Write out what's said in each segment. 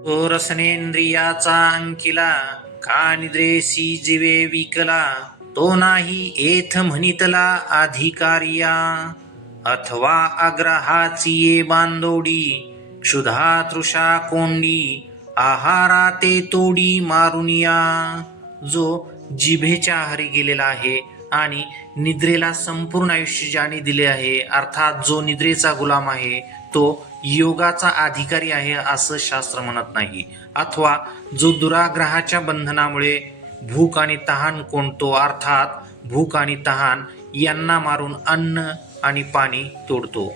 तो रसनेंद्रियाचा अंकिला, का निद्रेसी जीवे विकला, तो नाही एथ म्हणितला अधिकारिया. अथवा अग्रहाची ये बांधोडी, क्षुधा तृषा कोंडी, आहारा ते तोडी मारुनिया. जो जिभेच्या आहारी गेलेला आहे आणि निद्रेला संपूर्ण आयुष्य ज्याने दिले आहे, अर्थात जो निद्रेचा गुलाम आहे, तो योगाचा अधिकारी आहे असं शास्त्र म्हणत नाही. अथवा जो दुराग्रहाच्या बंधनामुळे भूक आणि तहान कोंडतो, अर्थात भूक आणि तहान यांना मारून अन्न आणि पाणी तोडतो.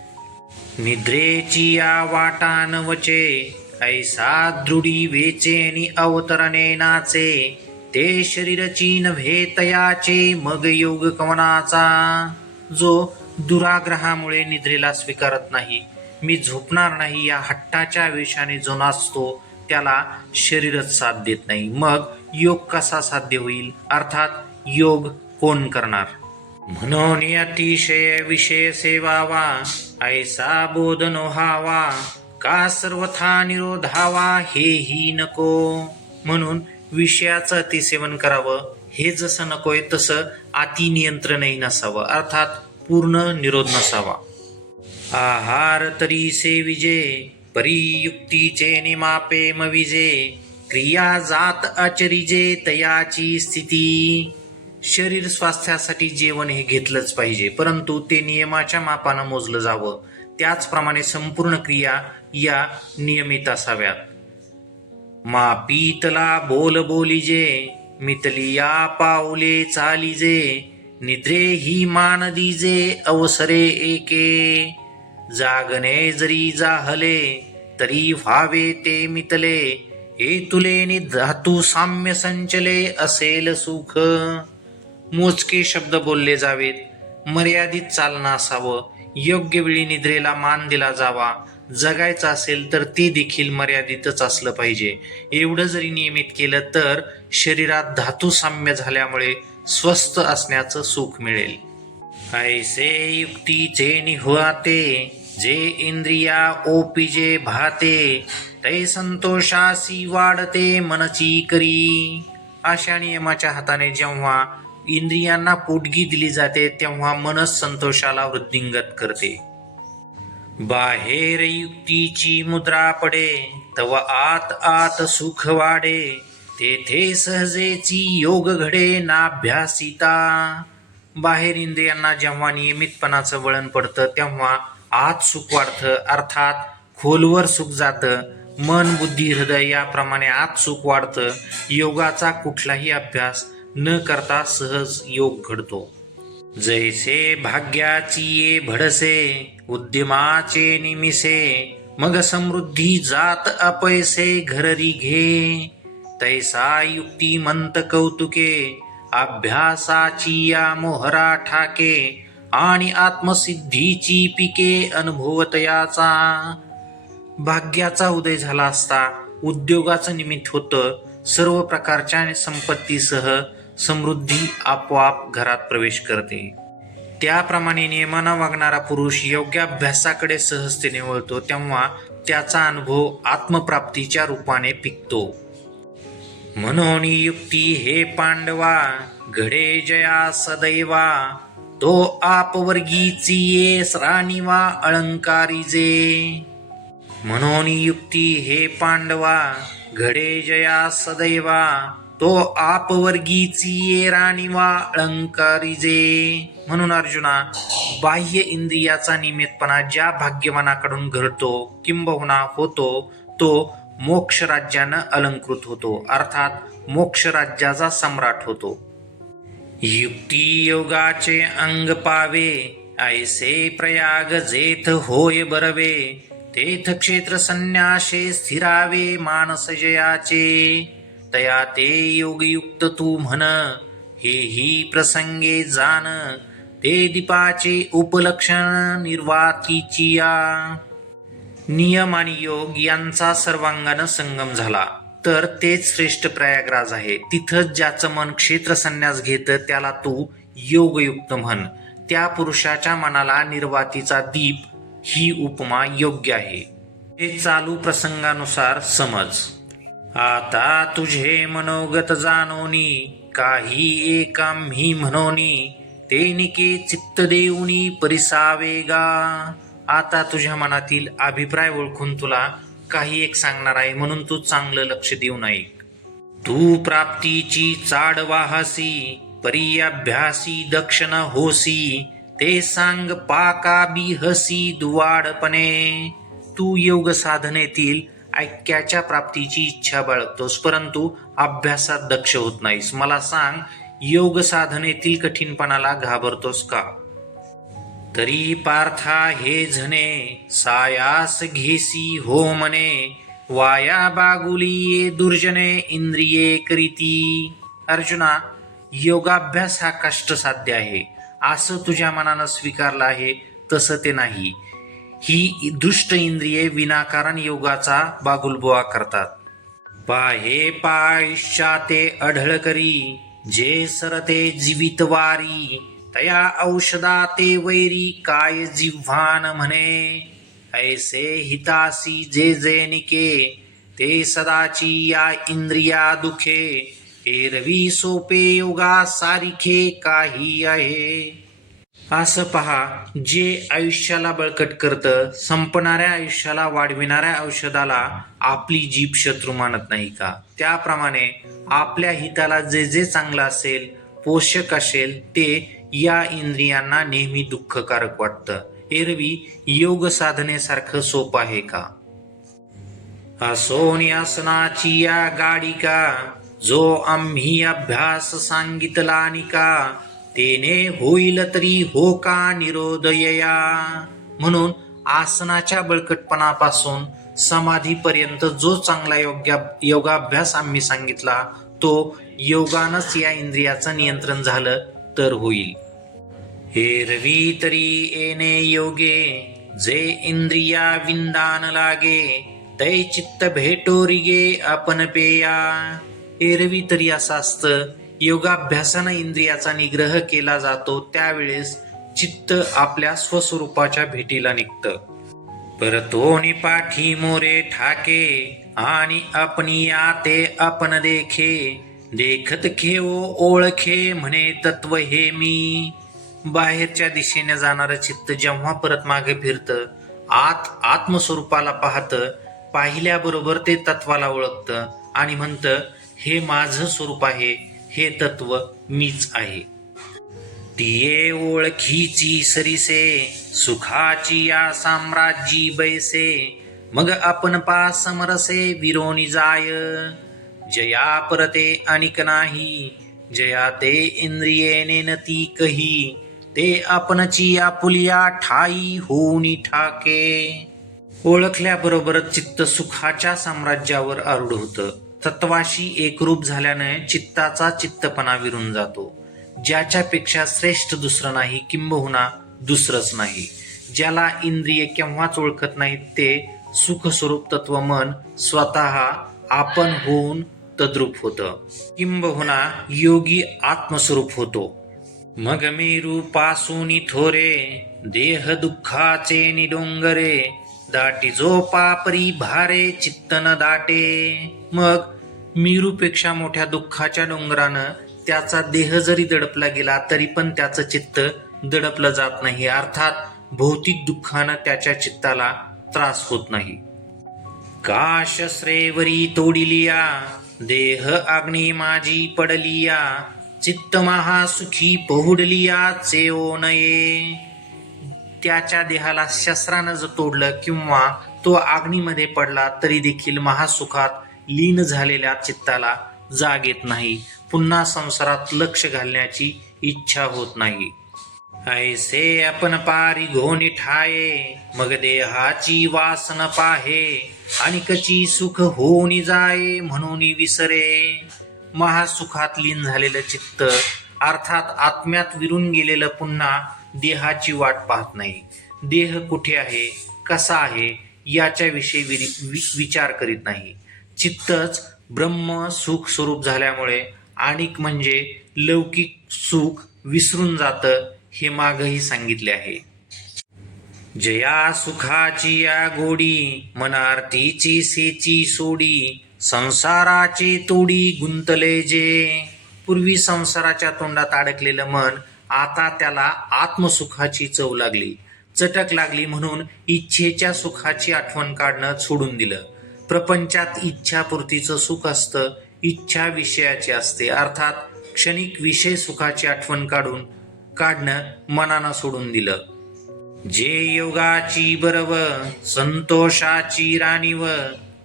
निद्रेची या वाटा नवचे, ऐसा दृढी वेचेनी अवतरणे नाचे, ते शरीरची नव्हे तयाचे, मग योग कवनाचा. जो दुराग्रहामुळे निद्रेला स्वीकारत नाही, मी झोपणार नाही या हट्टाच्या वेशाने जो नाचतो, त्याला शरीरच साथ देत नाही. मग योग कसा साध्य होईल, अर्थात योग कोण करणार. म्हणून अतिशय विषय सेवावा, ऐसा बोध नोहावा, का सर्वथा निरोधावा, हेही नको. म्हणून विषयाचं अतिसेवन करावं, हे जसं नकोय तसं अति नियंत्रणही नसावं, अर्थात पूर्ण निरोध नसावा. आहार तरी सेविजे, परियुक्तीचे निमापे मविजे, क्रिया जात आचरिजे तयाची स्थिती. शरीर स्वास्थ्यासाठी जेवण हे घेतलंच पाहिजे, परंतु ते नियमाच्या मापानं मोजलं जावं. त्याचप्रमाणे संपूर्ण क्रिया या नियमित असाव्यात. मापीतला बोल बोलिजे, मितलिया पाऊले चालिजे, निद्रे ही मान दिजे अवसरे एके. जागणे जरी जाहले, तरी व्हावे ते मितले, हे तुले निधातू साम्य संचले असेल सुख. मोजके शब्द बोलले जावेत, मर्यादित चालणं असावं, योग्य वेळी निद्रेला मान दिला जावा. जगायचं असेल तर ते देखील मर्यादितच असलं पाहिजे. एवढं जरी नियमित केलं तर शरीरात धातू साम्य झाल्यामुळे स्वस्थ असण्याचं सुख मिळेल. ऐसे युक्तीचे निहुआते, जे इंद्रिया ओपिजे भाते, ते संतोषासी वाढते मनची करी. अशा नियमाच्या हाताने जेव्हा इंद्रियांना पोटगी दिली जाते, तेव्हा मनच संतोषाला वृद्धिंगत करते. बाहेर युक्तीची मुद्रा पडे, तव आत आत सुख वाढे, तेथे सहजेची योग घडे नाभ्यासिता. बाहेर इंद्रियांना जेव्हा नियमितपणाचं वळण पडतं, तेव्हा आत सुख वाढतं, अर्थात खोलवर सुख जातं. मन बुद्धी हृदय याप्रमाणे आत सुख वाढतं. योगाचा कुठलाही अभ्यास न करता सहज योग घडतो. जैसे भाग्याची ये भडसे, उद्यमाचे निमिसे, मग समृद्धी जात अपैसे घररी घे, तैसा युक्तिमंत कौतुके, अभ्यासाची या मोहरा ठाके, आणि आत्मसिद्धीची पिके अनुभवतयाचा. भाग्याचा उदय झाला असता उद्योगाचं निमित्त होतं, सर्व प्रकारच्या संपत्तीसह समृद्धी आपोआप घरात प्रवेश करते. त्याप्रमाणे नियमानं वागणारा पुरुष योग्याभ्यासाकडे सहजतेने वळतो, तेव्हा त्याचा अनुभव आत्मप्राप्तीच्या रूपाने पिकतो. म्हणून युक्ती हे पांडवा, घडे जया सदैवा, तो आपवर्गीची ये राणीवा अलंकारीजे. म्हणून युक्ती हे पांडवा, घडे जया सदैवा, तो आपवर्गीची ये राणीवा अलंकारीजे. म्हणून अर्जुना, बाह्य इंद्रियाचा निमित्तपणा ज्या भाग्यवानाकडून घडतो किंबहुना होतो, तो मोक्ष राज्यानं अलंकृत होतो, अर्थात मोक्ष राज्याचा सम्राट होतो. युक्ती योगाचे अंग पावे, ऐसे प्रयाग जेथ होय बरवे, तेथ क्षेत्र संन्यासे स्थिरावे मानस जयाचे. तया ते योगयुक्त तू म्हण, हेही प्रसंगे जाण, ते दीपाचे उपलक्षण निर्वातीचिया. नियम आणि योग यांचा सर्वांगानं संगम झाला तर तेच श्रेष्ठ प्रयागराज आहे. तिथंच ज्याचं मन क्षेत्र संन्यास घेतं त्याला तू योगयुक्त म्हण. त्या पुरुषाच्या मनाला निर्वातीचा दीप ही उपमा योग्य आहे. हे चालू प्रसंगानुसार समज. आता तुझे मनोगत जानोनी काही एक आम्ही म्हणोनी ते निके चित्त देऊनी परिसावेगा. आता तुझ्या मनातील अभिप्राय ओळखून तुला काही एक सांगणार आहे, म्हणून तू चांगलं लक्ष देऊन ऐक. तू प्राप्तीची चाड वाहसी परी अभ्यासी दक्षिण होसी ते सांग पाका बिहसी दुवाडपणे. तू योग साधनेतील ऐक्याच्या प्राप्तीची इच्छा बाळगतोस, परंतु अभ्यासात दक्ष होत नाहीस. मला सांग, योग साधनेतील कठीणपणाला घाबरतोस का? तरी पार्था हे झने सायास घेसी हो मने वाया बागुली दुर्जने इंद्रिये करीती. अर्जुना, योगाभ्यास हा कष्टसाध्य आहे असं तुझ्या मनानं स्वीकारलं आहे, तसं ते नाही. ही दुष्ट इंद्रिये विनाकारण योगाचा बागुलबुवा करतात. पाहे पायशा ते अढळ करी जे सरते जीवितवारी तया औषधा ते वैरी काय जिव्हान म्हणे. ऐसे हितासी जे जे निके ते सदाची या इंद्रिया दुखे एरवी सोपे योगा सारिखे काही आहे. असं पहा, जे आयुष्याला बळकट करतं, संपणाऱ्या आयुष्याला वाढविणाऱ्या औषधाला आपली जीभ शत्रू मानत नाही का? त्याप्रमाणे आपल्या हिताला जे जे चांगलं असेल, पोषक असेल, ते या इंद्रियांना नेहमी दुःखकारक वाटतं. एरवी योग साधनेसारखं सोपं आहे का? असोनी आसनाची या गाडिका जो आम्ही अभ्यास सांगितला निका तेने होईल तरी हो का निरोधयया. म्हणून आसनाच्या बळकटपणापासून समाधीपर्यंत जो चांगला योगाभ्यास आम्ही सांगितला तो योगानच या इंद्रियाचं नियंत्रण झालं तर होईल. एरवी तरी येणे योगे जे इंद्रिया विंदान लागे तै चित्त भेटोरिगे आपण पेया. एरवी तरी असं असतं, योगाभ्यासानं इंद्रियाचा निग्रह केला जातो, त्यावेळेस चित्त आपल्या स्वस्वरूपाच्या भेटीला निघतं. परतोनी पाठी मोरे ठाके आणि आपणी आते आपण देखे देखत खेओ ओळखे म्हणे तत्व हे मी. बाहेरच्या दिशेने जाणारं चित्त जेव्हा परत मागे फिरतं, आत्मस्वरूपाला पाहतं, पाहिल्याबरोबर ते तत्वाला ओळखतं आणि म्हणतं, हे माझं स्वरूप आहे, हे तत्व मीच आहे. तिये ओळखीची सरिसे सुखाची या साम्राज्यी बैसे मग आपण पा समरसे विरोनी जाय. जया परते अनिक नाही जया ते इंद्रियेने नती कही ते आपणची आपुलिया ठाई होऊनी ठाके. ओळखल्याबरोबरच चित्त सुखाच्या साम्राज्यावर आरूढ होतं. तत्वाशी एकरूप झाल्याने चित्ताचा चित्तपणा विरून जातो. ज्याच्यापेक्षा श्रेष्ठ दुसरं नाही, किंबहुना दुसरंच नाही. ज्याला इंद्रिय केव्हाच ओळखत नाहीत ते सुखस्वरूप तत्व मन स्वतः आपण होऊन तद्रूप होतं, किंबहुना योगी आत्मस्वरूप होतो. मग मेरू पासूनी थोरे देह दुःखाचे निडोंगरे दाटी जो पापरी भारे चित्त न दाटे. मग मेरूपेक्षा मोठ्या दुःखाच्या डोंगरानं त्याचा देह जरी दडपला गेला तरी पण त्याचं चित्त दडपलं जात नाही. अर्थात भौतिक दुःखानं त्याच्या चित्ताला त्रास होत नाही. काश श्रेवरी तोडिलिया देह अग्नी माझी पडलिया चित्त महासुखी पहुडलिया चेओ नये. त्याच्या देहाला शस्त्रानं जर तोडलं किंवा तो अग्नीमध्ये पडला तरी देखील महासुखात लीन झालेल्या चित्ताला जाग येत नाही. पुन्हा संसारात लक्ष घालण्याची इच्छा होत नाही. ऐसे आपण पारी घोनी ठाये मग देहाची वासन पाहे आणि कची सुख होऊनी जाये म्हणून विसरे. महासुखात लीन झालेलं चित्त अर्थात आत्म्यात विरून गेलेलं पुन्हा देहाची वाट पाहत नाही. देह कुठे आहे, कसा आहे याच्याविषयी विचार करीत नाही. चित्तच ब्रह्म सुख स्वरूप झाल्यामुळे आणिक म्हणजे लौकिक सुख विसरून जातं, हे मागही सांगितले आहे. जया सुखाची या गोडी मनार्थीची सेची सोडी संसाराचे तोडी गुंतले जे. पूर्वी संसाराच्या तोंडात अडकलेलं मन आता त्याला आत्मसुखाची चव लागली, चटक लागली म्हणून इच्छेच्या सुखाची आठवण काढणं सोडून दिलं. प्रपंचात इच्छापूर्तीचं सुख असतं, इच्छा विषयाची असते. अर्थात क्षणिक विषय सुखाची आठवण काढणं मनानं सोडून दिलं. जे योगाची बरव संतोषाची राणीव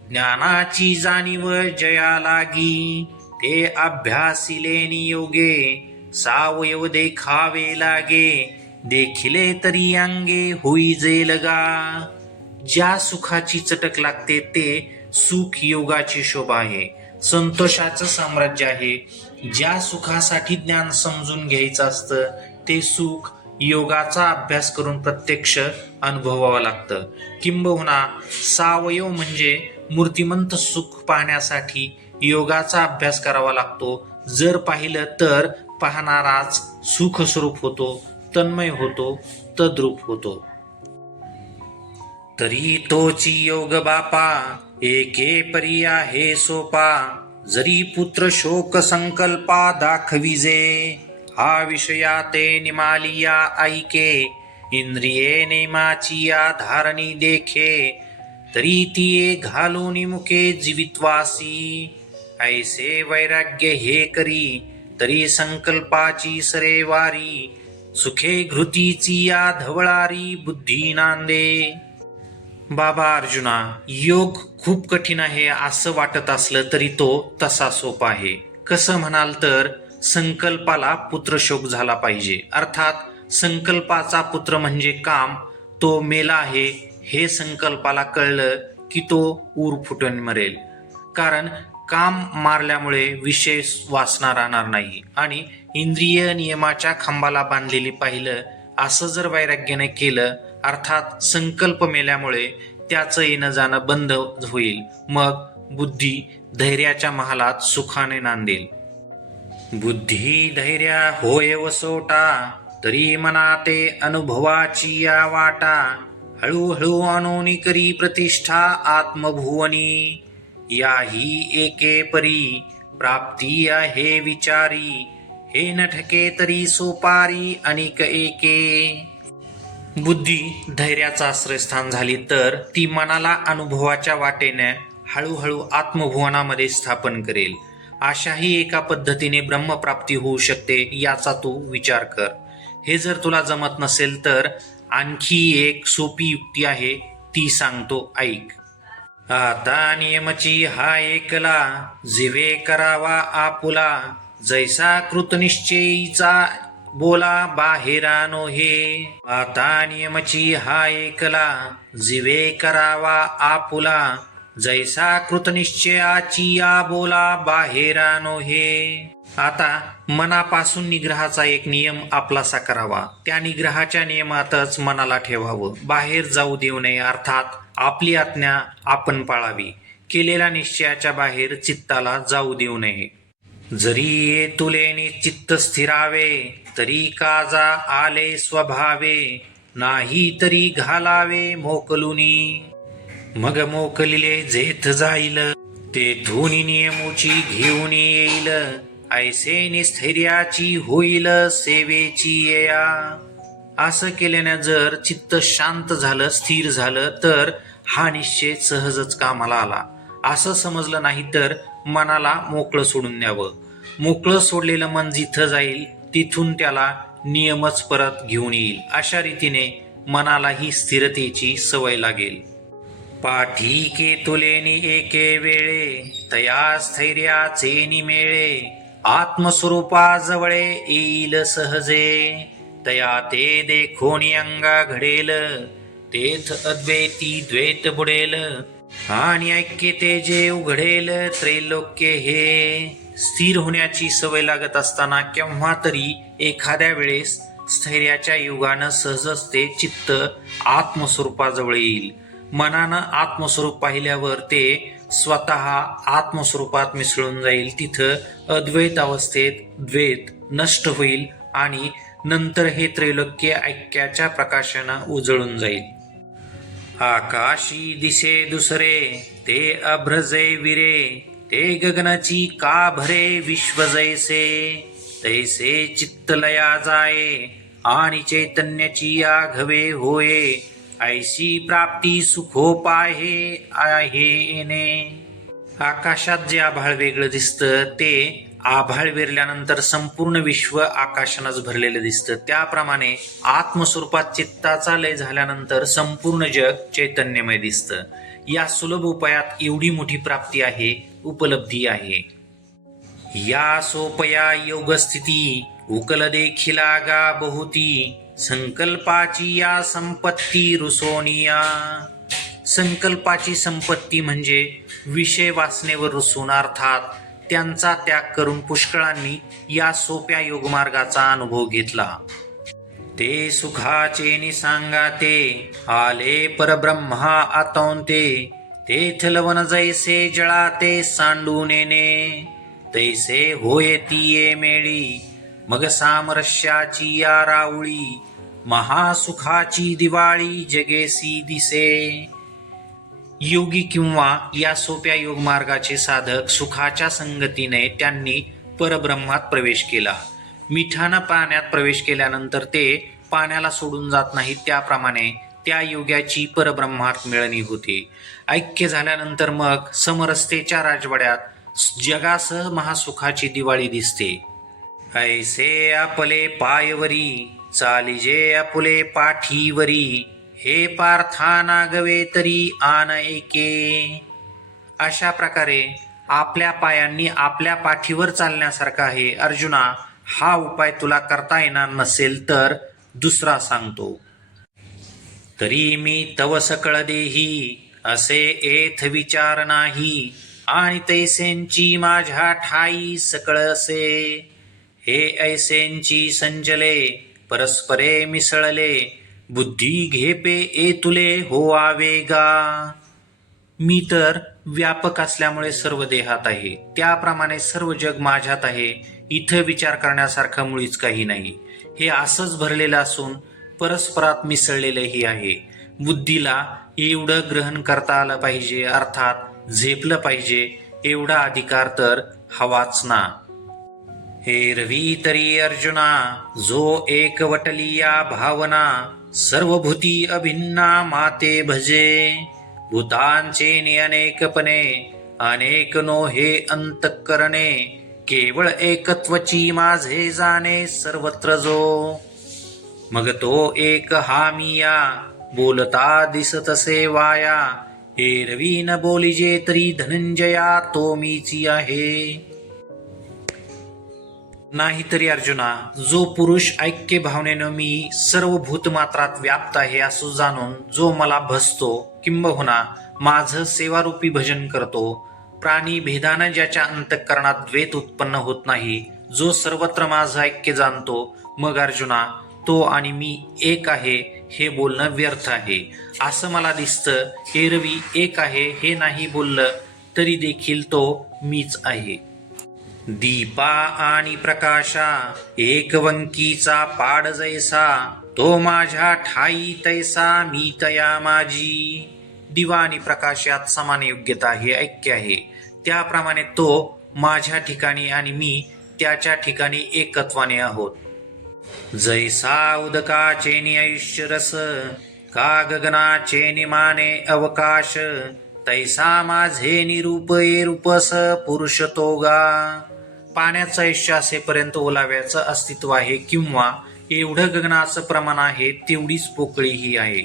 ज्ञानाची जाणीव जया लागी ते अभ्यासिले नियोगे सावयव देखावे लागे देखिले तरी अंगे होई जे लगा. ज्या सुखाची चटक लागते ते सुख योगाची शोभा आहे, संतोषाचं साम्राज्य आहे. ज्या सुखासाठी ज्ञान समजून घ्यायचं असतं ते सुख योगाचा अभ्यास करून प्रत्यक्ष अनुभवावं लागतं. किंबहुना सावयव म्हणजे मूर्तिमंत सुख पाहण्यासाठी योगाचा अभ्यास करावा लागतो. जर पाहिलं तर पाहणाराच सुख स्वरूप होतो, तन्मय होतो, तद्रूप होतो. तरी तोची योग बापा एके परी आहे सोपा जरी पुत्र शोक संकल्पा दाखविजे हा विषया ते निमालिया ऐके इंद्रिये नेमाची या धारणी देखे तरी तिये घालून मुखे जीवितवासी ऐसे वैराग्य हे करी तरी संकल्पाची सरे वारी सुखे घृतीची या धवळारी बुद्धी नांदे. बाबा अर्जुना, योग खूप कठीण आहे असं वाटत असलं तरी तो तसा सोपा आहे. कसं म्हणाल तर संकल्पाला पुत्रशोक झाला पाहिजे. अर्थात संकल्पाचा पुत्र म्हणजे काम, तो मेला आहे हे संकल्पाला कळलं की तो ऊर फुटून मरेल. कारण काम मारल्यामुळे विषय वासना राहणार नाही आणि इंद्रिय नियमाच्या खांबाला बांधलेली पाहिलं असं जर वैराग्याने केलं, अर्थात संकल्प मेल्यामुळे त्याचं येणं जाणं बंद होईल. मग बुद्धी धैर्याच्या महालात सुखाने नांदेल. बुद्धी धैर्या होय वसोटा तरी मना ते अनुभवाची या वाटा हळूहळू आणून करी प्रतिष्ठा आत्मभुवनी याही एके परी प्राप्ती आहे विचारी हे न ठके तरी सोपारी अनिक एके. बुद्धी धैर्याचं आश्रयस्थान झाली तर ती मनाला अनुभवाच्या वाटेने हळूहळू आत्मभुवनामध्ये स्थापन करेल. अशाही एका पद्धतीने ब्रह्मप्राप्ती होऊ शकते याचा तू विचार कर. हे जर तुला जमत नसेल तर आणखी एक सोपी युक्ती आहे, ती सांगतो ऐक. आता नियमची हा एकला जिवे करावा आपुला जैसा कृतनिश्चयीचा बोला बाहेरानो हे. आता नियमची हा एकला जिवे करावा आपुला जैसा कृतनिश्चयाची या बोला बाहेरानो हे. आता मनापासून निग्रहाचा एक नियम आपलासा करावा. त्या निग्रहाच्या नियमातच मनाला ठेवावं, बाहेर जाऊ देऊ नये. अर्थात आपली आज्ञा आपण पाळावी, केलेल्या निश्चयाच्या बाहेर चित्ताला जाऊ देऊ नये. जरी ये तुले चित्त स्थिरावे तरी काजा आले स्वभावे नाही तरी घालावे मोकलुनी मग मोकलिले जेथ जाईल तेथून नियमोची घेऊन येईल ऐसे निस्थैर्याची होईल सेवेची येया. असं केल्याने जर चित्त शांत झालं, स्थिर झालं तर हा निश्चय सहजच कामाला आला. असं समजलं नाही तर मनाला मोकळं सोडून द्यावं. मोकळं सोडलेलं मन जिथं जाईल तिथून त्याला नियमच परत घेऊन येईल. अशा रीतीने मनालाही स्थिरतेची सवय लागेल. पाठी के तुलेनी एके वेळे तया स्थैर्याचे निमेळे आत्मस्वरूपाजवळे येईल सहजे तया ते देखोनी अंगा घडेल तेथ अद्वैती द्वैत बुडेल आणि ऐक्यते जे उघडेल त्रैलोक्य हे. स्थिर होण्याची सवय लागत असताना केव्हा तरी एखाद्या वेळेस स्थैर्याच्या युगानं सहजच ते चित्त आत्मस्वरूपाजवळ येईल. मनानं आत्मस्वरूप पाहिल्यावर ते स्वतः आत्मस्वरूपात मिसळून जाईल. तिथं अद्वैत अवस्थेत द्वैत नष्ट होईल आणि नंतर हे त्रैलोक्य ऐक्याच्या प्रकाशानं उजळून जाईल. आकाशी दिसे दुसरे ते अभ्रजय विरे ते गगनची का भरे विश्व जैसे तैसे चित्तलया जाये आणि चैतन्याची आघवे होये ऐशी प्राप्ती सुखोपाय आहे येणे. आकाशात जे आभाळ वेगळं दिसतं ते आभाळ विरल्यानंतर संपूर्ण विश्व आकाशानंच भरलेलं दिसतं. त्याप्रमाणे आत्मस्वरूपात चित्ताचा लय झाल्यानंतर संपूर्ण जग चैतन्यमय दिसतं. या सुलभ उपायात एवढी मोठी प्राप्ती आहे, उपलब्धी आहे. या सोपया योगस्थिती उकल देखिला गा बहुती संकल्पाची या संपत्ती रुसोनिया. संकल्पाची संपत्ती म्हणजे विषय वासनेवर रुसून अर्थात त्यांचा त्याग करून पुष्कळांनी या सोप्या योगमार्गाचा अनुभव घेतला. ते सुखाचे निसांगाते आले परब्रह्मा आतोंते तेथ लवन जैसे जळाते सांडून येणे तैसे होय तिये मेळी मग सामरस्याची या राऊळी महासुखाची दिवाळी जगेसी दिसे. योगी किंवा या सोप्या योगमार्गाचे साधक सुखाच्या संगतीने त्यांनी परब्रह्मात प्रवेश केला. मिठानं पाण्यात प्रवेश केल्यानंतर ते पाण्याला सोडून जात नाही, त्याप्रमाणे त्या योग्याची परब्रह्मात मिळणी होते. ऐक्य झाल्यानंतर मग समरसतेच्या राजवाड्यात जगासह महासुखाची दिवाळी दिसते. ऐसे आपले पायवरी चालिजे आपुले पाठीवरी हे पार्था नागवे तरी आन एके. अशा प्रकारे आपल्या पायांनी आपल्या पाठीवर चालण्यासारखा आहे. अर्जुना, हा उपाय तुला करता येणार नसेल तर दुसरा सांगतो. तरी मी तव सकळ देही असे एथ विचार नाही आणि तैसेंची माझ्या ठाई सकळ असे. हे ऐसेंची संजले परस्परे मिसळले बुद्धी घेपे ए तुले हो आवेगा. मी तर व्यापक असल्यामुळे सर्व देहात आहे, त्याप्रमाणे सर्व जग माझ्यात आहे. इथं विचार करण्यासारखं मुळीच काही नाही. हे असंच भरलेलं असून परस्परात मिसळलेलंही आहे. बुद्धीला एवढं ग्रहण करता आलं पाहिजे, अर्थात झेपलं पाहिजे, एवढा अधिकार तर हवाच ना. एरवी तरी अर्जुना जो एक वटलिया भावना सर्वभूती अभिन्ना माते भजे. भूतांचे अनेकपणे अनेक नो हे अंतःकरणे केवळ एकत्वची माझे जाणे सर्वत्र जो. मग तो एक हा मिया बोलता दिसतसे वाया एरवी न बोलिजे तरी धनंजया तो मीची आहे. नाहीतरी अर्जुना, जो पुरुष ऐक्य भावनेनं मी सर्व भूतमात्रात व्याप्त आहे असं जाणून जो मला भजतो किंबहुना माझं सेवारूपी भजन करतो, प्राणी भेदानं ज्याच्या अंतःकरणात द्वेष उत्पन्न होत नाही, जो सर्वत्र माझं ऐक्य जाणतो, मग अर्जुना तो आणि मी एक आहे हे बोलणं व्यर्थ आहे. असं मला दिसतं. एरवी एक आहे हे नाही बोललं तरी देखील तो मीच आहे. दीपा आणि प्रकाशा एकवंकीचा पाड जैसा तो माझ्या ठाई तैसा मी तया माझी. दिवा आणि प्रकाश यात समान योग्यता आहे, ऐक्य आहे. त्याप्रमाणे तो माझ्या ठिकाणी आणि मी त्याच्या ठिकाणी एकत्वाने आहोत. जैसा उदकाचे आयुष्य रस का गगनाचे निमाने अवकाश तैसा माझे निरूप ए रूपस पुरुष तोगा. पाण्याचं आयुष्य असेपर्यंत ओलाव्याचं अस्तित्व आहे किंवा एवढं गगनाचं प्रमाण आहे तेवढीच पोकळीही आहे.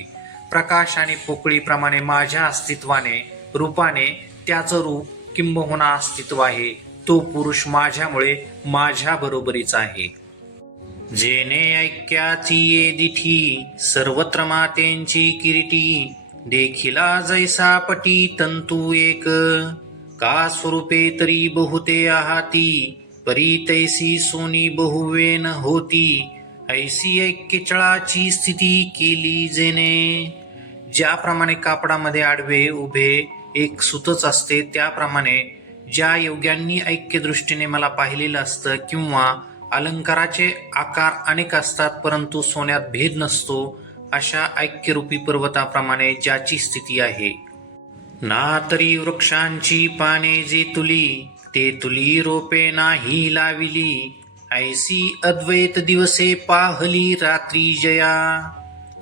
प्रकाश आणि पोकळीप्रमाणे माझ्या अस्तित्वाने रूपाने त्याचं रूप किंबहुना अस्तित्व आहे. तो पुरुष माझ्यामुळे माझ्या बरोबरीचा आहे. जेने ऐक्याची ये दिठी सर्वत्र मातेंची किरीटी देखिला जैसा पटी तंतू एक का स्वरूपे तरी बहुते आहाती परी तैसी सोनी बहुवेन होती ऐसी ऐक्यचळाची स्थिती केली जेने. ज्याप्रमाणे कापडामध्ये आडवे उभे एक सूतच असते, त्याप्रमाणे ज्या योग्यांनी ऐक्य दृष्टीने मला पाहिलेलं असतं किंवा अलंकाराचे आकार अनेक असतात परंतु सोन्यात भेद नसतो, अशा ऐक्यरूपी पर्वताप्रमाणे ज्याची स्थिती आहे. ना तरी वृक्षांची पाने जे तुली, ते तुली रोपे नाही लाविली. ऐसी अद्वैत दिवसे पाहली रात्री जया.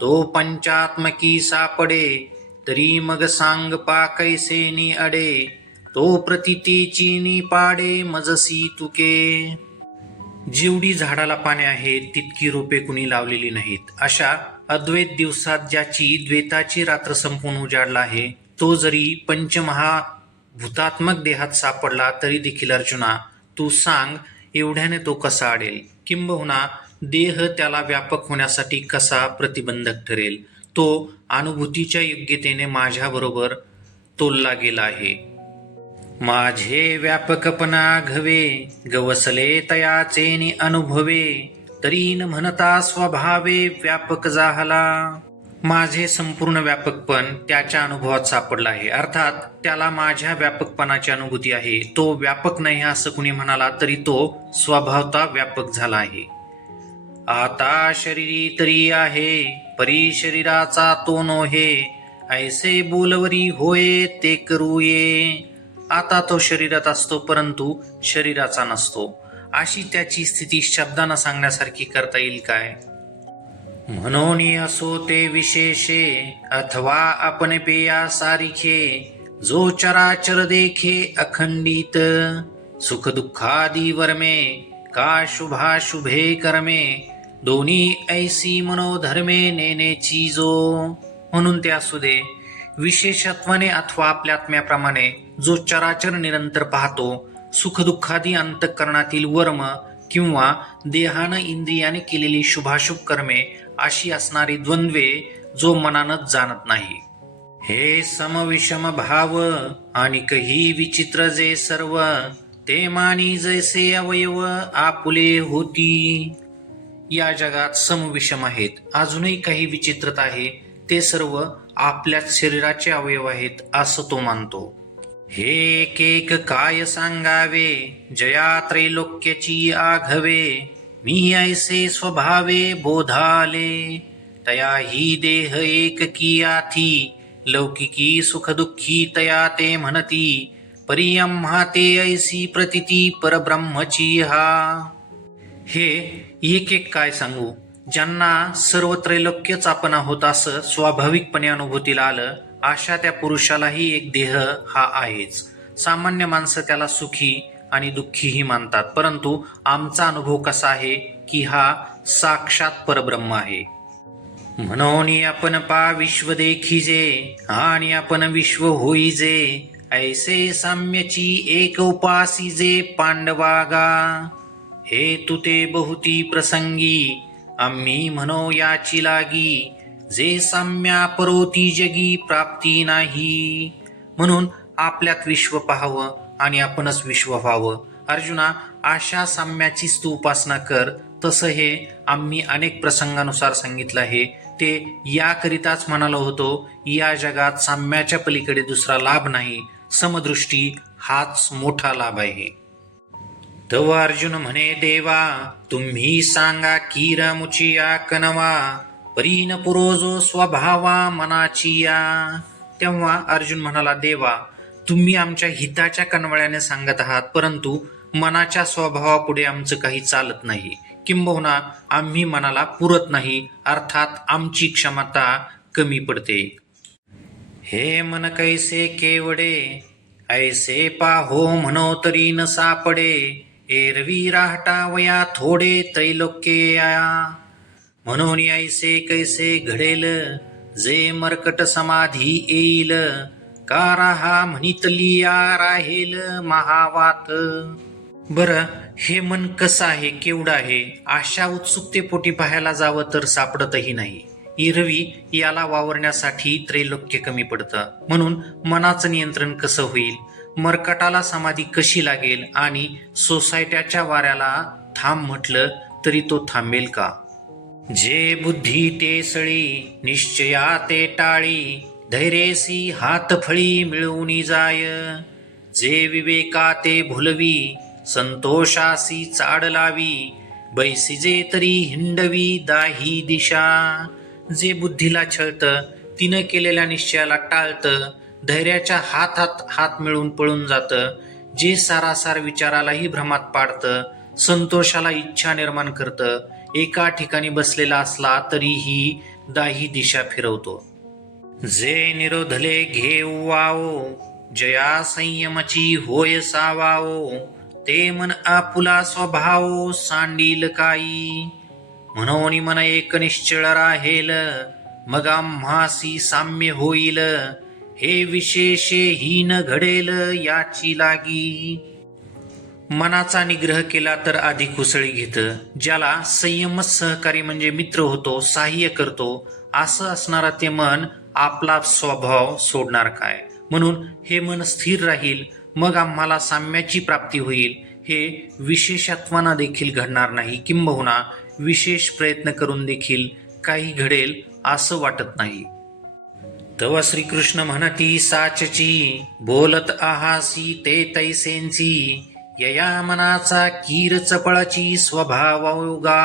तो पंचात्मकी सापडे, तरी मग सांग पा कैसे नि अडे. तो प्रतितेची नि पाडे मजसी तुके. जेवढी झाडाला पाने आहेत तितकी रोपे कुणी लावलेली नाहीत. अशा अद्वैत दिवसात ज्याची द्वैताची रात्र संपून उजाडला आहे, तो जरी पंचमहाभूतात्मक देहात सापडला तरी देखील अर्जुना, तू सांग एवढ्याने तो कसा अडेल? किंबहुना देह त्याला व्यापक होण्यासाठी कसा प्रतिबंधक ठरेल? तो अनुभूतीच्या योग्यतेने माझ्याबरोबर तोलला गेला आहे. माझे व्यापकपणा घवे, गवसले तयाचे नि अनुभवे. तरी न म्हणता स्वभावे व्यापक जाहला. माझे संपूर्ण व्यापकपण त्याच्या अनुभवात सापडला आहे. अर्थात त्याला माझ्या व्यापकपणाची अनुभूती आहे. तो व्यापक नाही असं कुणी म्हणाला तरी तो स्वभावता व्यापक झाला आहे. आता शरीरी तरी आहे, परी शरीराचा तो नोहे. ऐसे बोलवरी होय ते करूये. आता तो शरीरात असतो परंतु शरीराचा नसतो. अशी त्याची स्थिती शब्दांना सांगण्यासारखी करता येईल काय? म्हणून असो ते विशेषे, अथवा आपण पेया सारिखे. जो चराचर देखे अखंडित, सुख दुःखादी वर्मे. का शुभाशुभे कर्मे, दोन्ही ऐसी मनोधर्मे नेनेची जो. म्हणून ते असू दे विशेषत्वाने अथवा आपल्या आत्म्याप्रमाणे जो चराचर निरंतर पाहतो, सुखदुःखादी अंतःकरणातील वर्म किंवा देहानं इंद्रियाने केलेली शुभाशुभ कर्मे अशी असणारी द्वंद्वे जो मनानच जाणत नाही. हे समविषम भाव आणि कही विचित्र जे सर्व. ते मानी जैसे अवयव आपुले होती. या जगात समविषम आहेत, अजूनही काही विचित्रता आहे. ते सर्व आपल्याच शरीराचे अवयव आहेत असं तो मानतो. हे एक एक काय सांगावे, जया त्रैलोक्याची आघवे. मी ऐसे स्वभावे बोधाले. तया ही देह एक कियाथी, लौकिकी सुखदुःखी तया ते म्हणती. परियम्हा ते ऐसी प्रतिती परब्रह्मची हा. हे एक एक काय सांगू, ज्यांना सर्व त्रैलोक्यच आपण आहोत असं स्वाभाविकपणे अनुभूतीला आलं, अशा त्या पुरुषालाही एक देह हा आहेच. सामान्य माणसं त्याला सुखी आणि दुःखीही मानतात, परंतु आमचा अनुभव कसा आहे की हा साक्षात परब्रह्म आहे. म्हणून आपण पा विश्व देखिजे आणि आपण विश्व होईजे. ऐसे साम्यची एक उपासीजे पांडवागा. हे तुते बहुती प्रसंगी, आम्ही म्हणो याची लागी. जे साम्या परोती जगी प्राप्ती नाही. म्हणून आपल्यात विश्व पाहावं आणि आपणच विश्व व्हावं. अर्जुना, अशा साम्याचीच तू उपासना कर. तसं हे आम्ही अनेक प्रसंगानुसार सांगितलं आहे. ते याकरिताच म्हणालो होतो, या जगात साम्याच्या पलीकडे दुसरा लाभ नाही. समदृष्टी हाच मोठा लाभ आहे. तेव्हा अर्जुन म्हणे, देवा तुम्ही सांगा कीर मुचिया कनवा. परीन पुरोजो स्वभावा मनाचिया. तेव्हा अर्जुन म्हणाला, देवा तुम्ही आमच्या हिताच्या कनवळ्याने सांगत आहात, परंतु मनाच्या स्वभावापुढे आमचं काही चालत नाही. किंबहुना आम्ही मनाला पुरत नाही, अर्थात आमची क्षमता कमी पडते. हे मन कैसे केवडे, ऐसे पाहो म्हणो तरी न सापडे. एरवी राहटावया थोडे त्रैलोक्या. म्हणून ऐसे कैसे घडेल, जे मरकट समाधी येईल. का राहा म्हणितलिया राहेल महावात. बरं, हे मन कसं आहे, केवढं आहे, अशा उत्सुकतेपोटी पाहायला जावं तर सापडतही नाही. एरवी याला वावरण्यासाठी त्रैलोक्य कमी पडतं. म्हणून मनाचं नियंत्रण कसं होईल, मरकटाला समाधी कशी लागेल आणि सोसायट्याच्या वाऱ्याला थांब म्हटलं तरी तो थांबेल का? जे बुद्धी ते सळी, निश्चया ते टाळी. धैर्यसी हात फळी मिळवून जाय. जे विवेका ते भुलवी, संतोषासी चाड लावी. बैसिजे तरी हिंडवी दाही दिशा. जे बुद्धीला छळतं, तिनं केलेल्या निश्चयाला टाळतं, धैर्याच्या हातात हात मिळून पळून जातं, जे सारासार विचारालाही भ्रमात पाडतं, संतोषाला इच्छा निर्माण करतं, एका ठिकाणी बसलेला असला तरीही दाही दिशा फिरवतो. जे निरोधले घेऊ वावो, जया संयमची होय सावाओ, ते मन आपुला स्वभाव सांडील काई. म्हणून मन एक निश्चळ राहेल, मग आम्हासी साम्य होईल, हे विशेषे हीन घडेल याची लागी. मनाचा निग्रह केला तर अधिक उसळी घेतं. ज्याला संयमच सहकारी म्हणजे मित्र होतो, सहाय्य करतो, असं असणारा ते मन आपला स्वभाव सोडणार काय. म्हणून हे मन स्थिर राहील, मग आम्हाला साम्याची प्राप्ती होईल. हे विशेषत्वाना देखील घडणार नाही, किंबहुना विशेष प्रयत्न करून देखील काही घडेल असं वाटत नाही. तव श्रीकृष्ण म्हणती साचची, बोलत आहासी ते तैसेंची, यया मनाचा कीर चपळची स्वभावगा.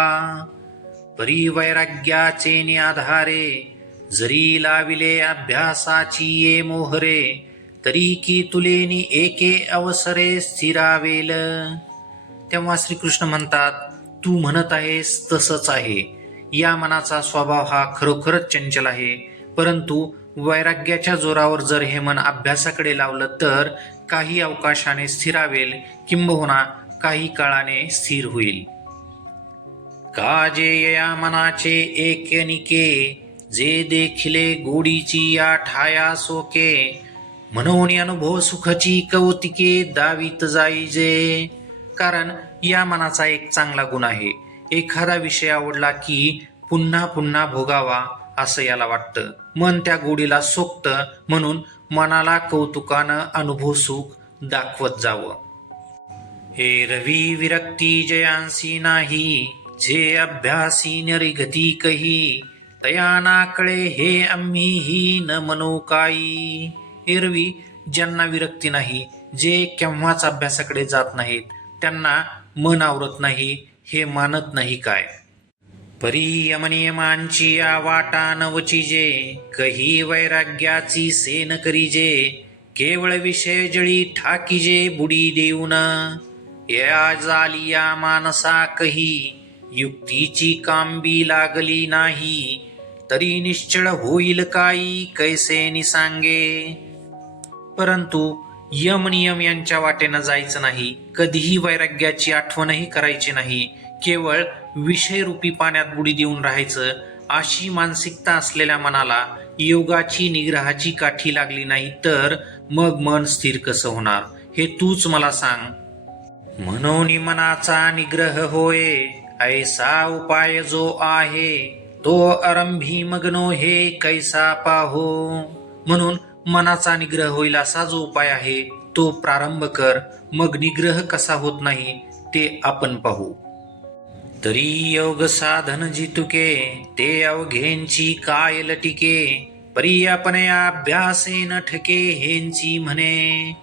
परी वैराग्याचे निआधारे, जरी लाविले अभ्यासाची ये मोहरे, तरी की तुलेनी एके अवसरे स्थिरावेल. तेव्हा श्रीकृष्ण म्हणतात, तू म्हणत आहेस तसंच आहे. या मनाचा स्वभाव हा खरोखरच चंचल आहे, परंतु वैराग्याच्या जोरावर जर हे मन अभ्यासाकडे लावलं तर काही अवकाशाने स्थिरावेल, किंबहुना काही काळाने स्थिर होईल. काजे या मनाचे एकनिके, जे देखिले गोडीची या ठाया सोके, म्हणून अनुभव सुखची कौतिके दावीत जाईजे. कारण या मनाचा एक चांगला गुण आहे. एखादा विषय आवडला की पुन्हा पुन्हा भोगावा असं याला वाटतं. मन त्या गोडीला सोकतं, म्हणून मनाला कौतुकानं अनुभव सुख दाखवत जावं. हे रवी विरक्ती जयांसी नाही, जे अभ्यासी नरिगती कही, तया ना कळे हे आम्हीही न म्हणू काही. एरवी ज्यांना विरक्ती नाही, जे केव्हाच अभ्यासाकडे जात नाहीत, त्यांना मन आवरत नाही, हे मानत नाही काय. परी यमनियमांची या वाटा नवचिजे, कही वैराग्याची सेन करीजे, केवळ विषय जळी ठाकीजे बुडी देऊन. या जाली या मानसा कही, युक्तीची कांबी लागली नाही, तरी निश्चळ होईल काही कैसे निसांगे. परंतु यम नियम यांच्या वाटेनं जायचं नाही, कधीही वैराग्याची आठवणही करायची नाही, केवळ विषयरूपी पाण्यात बुडी देऊन राहायचं. अशी मानसिकता असलेल्या मनाला योगाची निग्रहाची काठी लागली नाही तर मग मन स्थिर कसं होणार, हे तूच मला सांग. म्हणून मनाचा निग्रह होय, ऐसा उपाय जो आहे, तो आरंभी मग्नो हे कैसा पाहो. म्हणून मनाचा निग्रह होईल असा जो उपाय आहे तो प्रारंभ कर, मग निग्रह कसा होत नाही ते आपण पाहू. तरी योग साधन जितुके, ते अवघेंची काय लटिके, परी आपण अभ्यासे न ठके हेंची म्हणे.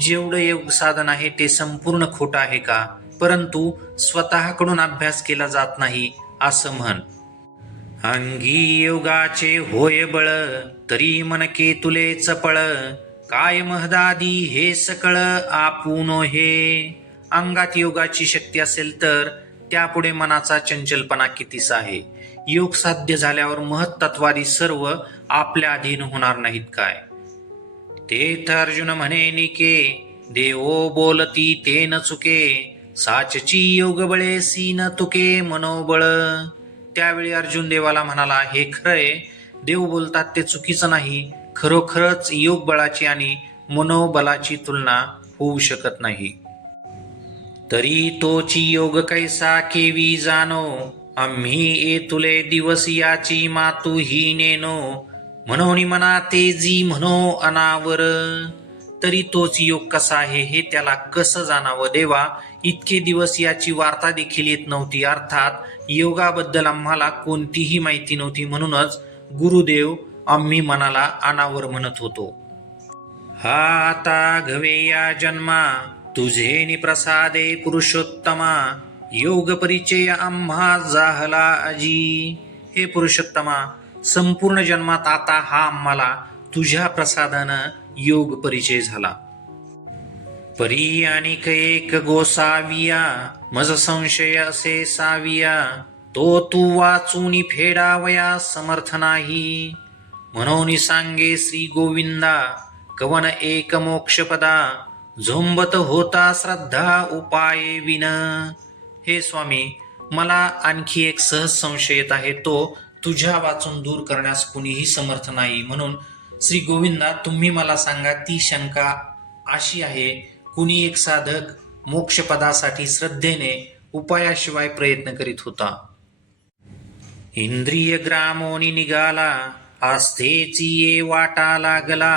जेवढं योग साधन आहे ते संपूर्ण खोटं आहे का, परंतु स्वतःकडून अभ्यास केला जात नाही असं म्हण. अंगी योगाचे होय बळ, तरी मनके तुले चपळ, काय महदादी हे सकळ आपुन हे. अंगात योगाची शक्ती असेल तर त्यापुढे मनाचा चंचलपणा कितीसा आहे. योग साध्य झाल्यावर महत्त्वादी सर्व आपल्या अधीन होणार नाहीत काय. तेथ अर्जुन म्हणे निके, देवो बोलती ते न चुके, साचची योग बळे सीन तुके मनोबळ. त्यावेळी अर्जुन देवाला म्हणाला, हे खरंय, देव बोलतात ते चुकीचं नाही. खरोखरच योग बळाची आणि मनोबलाची तुलना होऊ शकत नाही. तरी तोची योग कैसा केवी जानो, आम्ही ए तुले दिवस याची मातू ही नेनो, म्हणून मना तेजी म्हणो अनावर. तरी तोच योग कसा आहे हे त्याला कसं जाणावं देवा. इतके दिवस याची वार्ता देखील येत नव्हती, अर्थात योगाबद्दल आम्हाला कोणतीही माहिती नव्हती. म्हणूनच गुरुदेव आम्ही मनाला अनावर म्हणत होतो. हा आता घवे या जन्मा, तुझे निप्रसादे पुरुषोत्तमा, योग परिचय आम्हा जाहला अजी. हे पुरुषोत्तमा, संपूर्ण जन्मात आता हा आम्हाला तुझ्या प्रसादानं योग परिचय झाला. परी आणिक एक गोसाविया मज संशय असे साविया, तो तू वाचून फेडावया समर्थ नाही. म्हणून सांगे श्री गोविंदा कवन एक मोक्षपदा, झोंबत होता श्रद्धा उपाये विन. हे स्वामी, मला आणखी एक सहज संशय येत आहे, तो तुझ्या वाचून दूर करण्यास कुणीही समर्थ नाही. म्हणून श्री गोविंदा तुम्ही मला सांगा, ती शंका अशी आहे, कुणी एक साधक मोक्षपदासाठी श्रद्धेने उपायाशिवाय प्रयत्न करीत होता. इंद्रिय ग्रामोनी निघाला, आस्थेची ये वाटा लागला,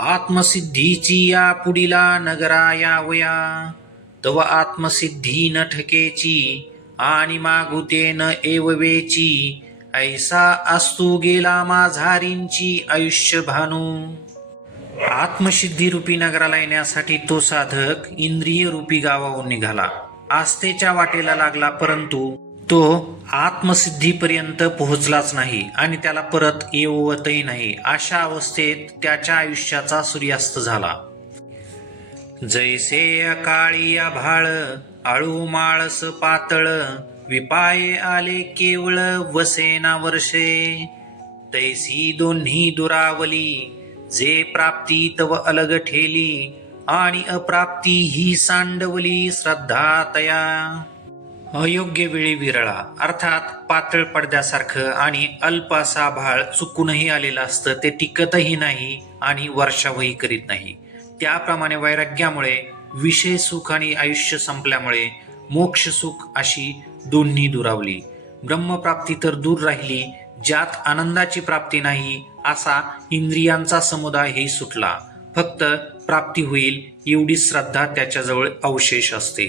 आत्मसिद्धीची या पुढीला नगरा यावया. तव आत्मसिद्धी न ठकेची, आणि मागुते न एववेची, ऐसा असतू गेला माझारींची आयुष्य भानू. आत्मसिद्धी रूपी नगराला येण्यासाठी तो साधक इंद्रिय रूपी गावाहून निघाला, आस्थेच्या वाटेला लागला, परंतु तो आत्मसिद्धीपर्यंत पोहोचलाच नाही आणि त्याला परत येवतही नाही. अशा अवस्थेत त्याच्या आयुष्याचा सूर्यास्त झाला. जैसे अकाळी आभाळ आळू माळस पातळ, विपाये आले केवळ वसेना वर्षे. तैसी दोन्ही दुरावली, जे प्राप्ती तव अलग ठेली, आणि अप्राप्ती ही सांडवली श्रद्धा तया. अयोग्य वेळी विरळा, अर्थात पातळ पडद्यासारखं आणि अल्प असा आभाळ चुकूनही आलेलं असतं, ते टिकतही नाही आणि वर्षावही करीत नाही. त्याप्रमाणे वैराग्यामुळे विषय सुख आणि आयुष्य संपल्यामुळे मोक्ष सुख अशी दोन्ही दुरावली. ब्रह्मप्राप्ती तर दूर राहिली, ज्यात आनंदाची प्राप्ती नाही असा इंद्रियांचा समुदायही सुटला. फक्त प्राप्ती होईल एवढी श्रद्धा त्याच्याजवळ अवशेष असते.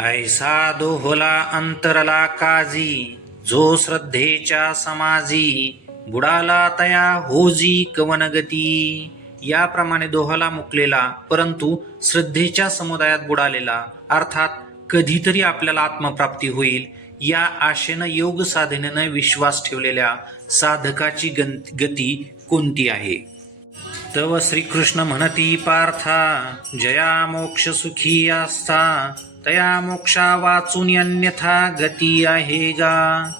ऐसा दोहला अंतरला काजी, जो श्रद्धेच्या समाजी, बुडाला तया होजी कवनगती. याप्रमाणे दोहाला मुकलेला परंतु श्रद्धेच्या समुदायात बुडालेला, अर्थात कधीतरी आपल्याला आत्मप्राप्ती होईल या आशेनं योग साधनेनं विश्वास ठेवलेल्या साधकाची गती कोणती आहे. तव श्रीकृष्ण म्हणती पार्था, जया मोक्ष सुखी आस्था, तया मोक्षा वाचून अन्यथा गती आहे गा.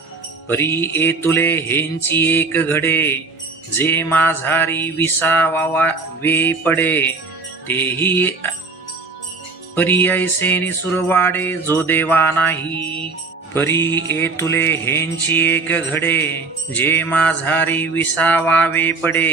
परी ए तुले हेंची एक घडे, जे माझारी विसावा वे पडे, तेही परी ऐसे निसुरवाडे जो देवा नाही. परी ए तुले हेंची एक घडे, जे माझारी विसावावे पडे,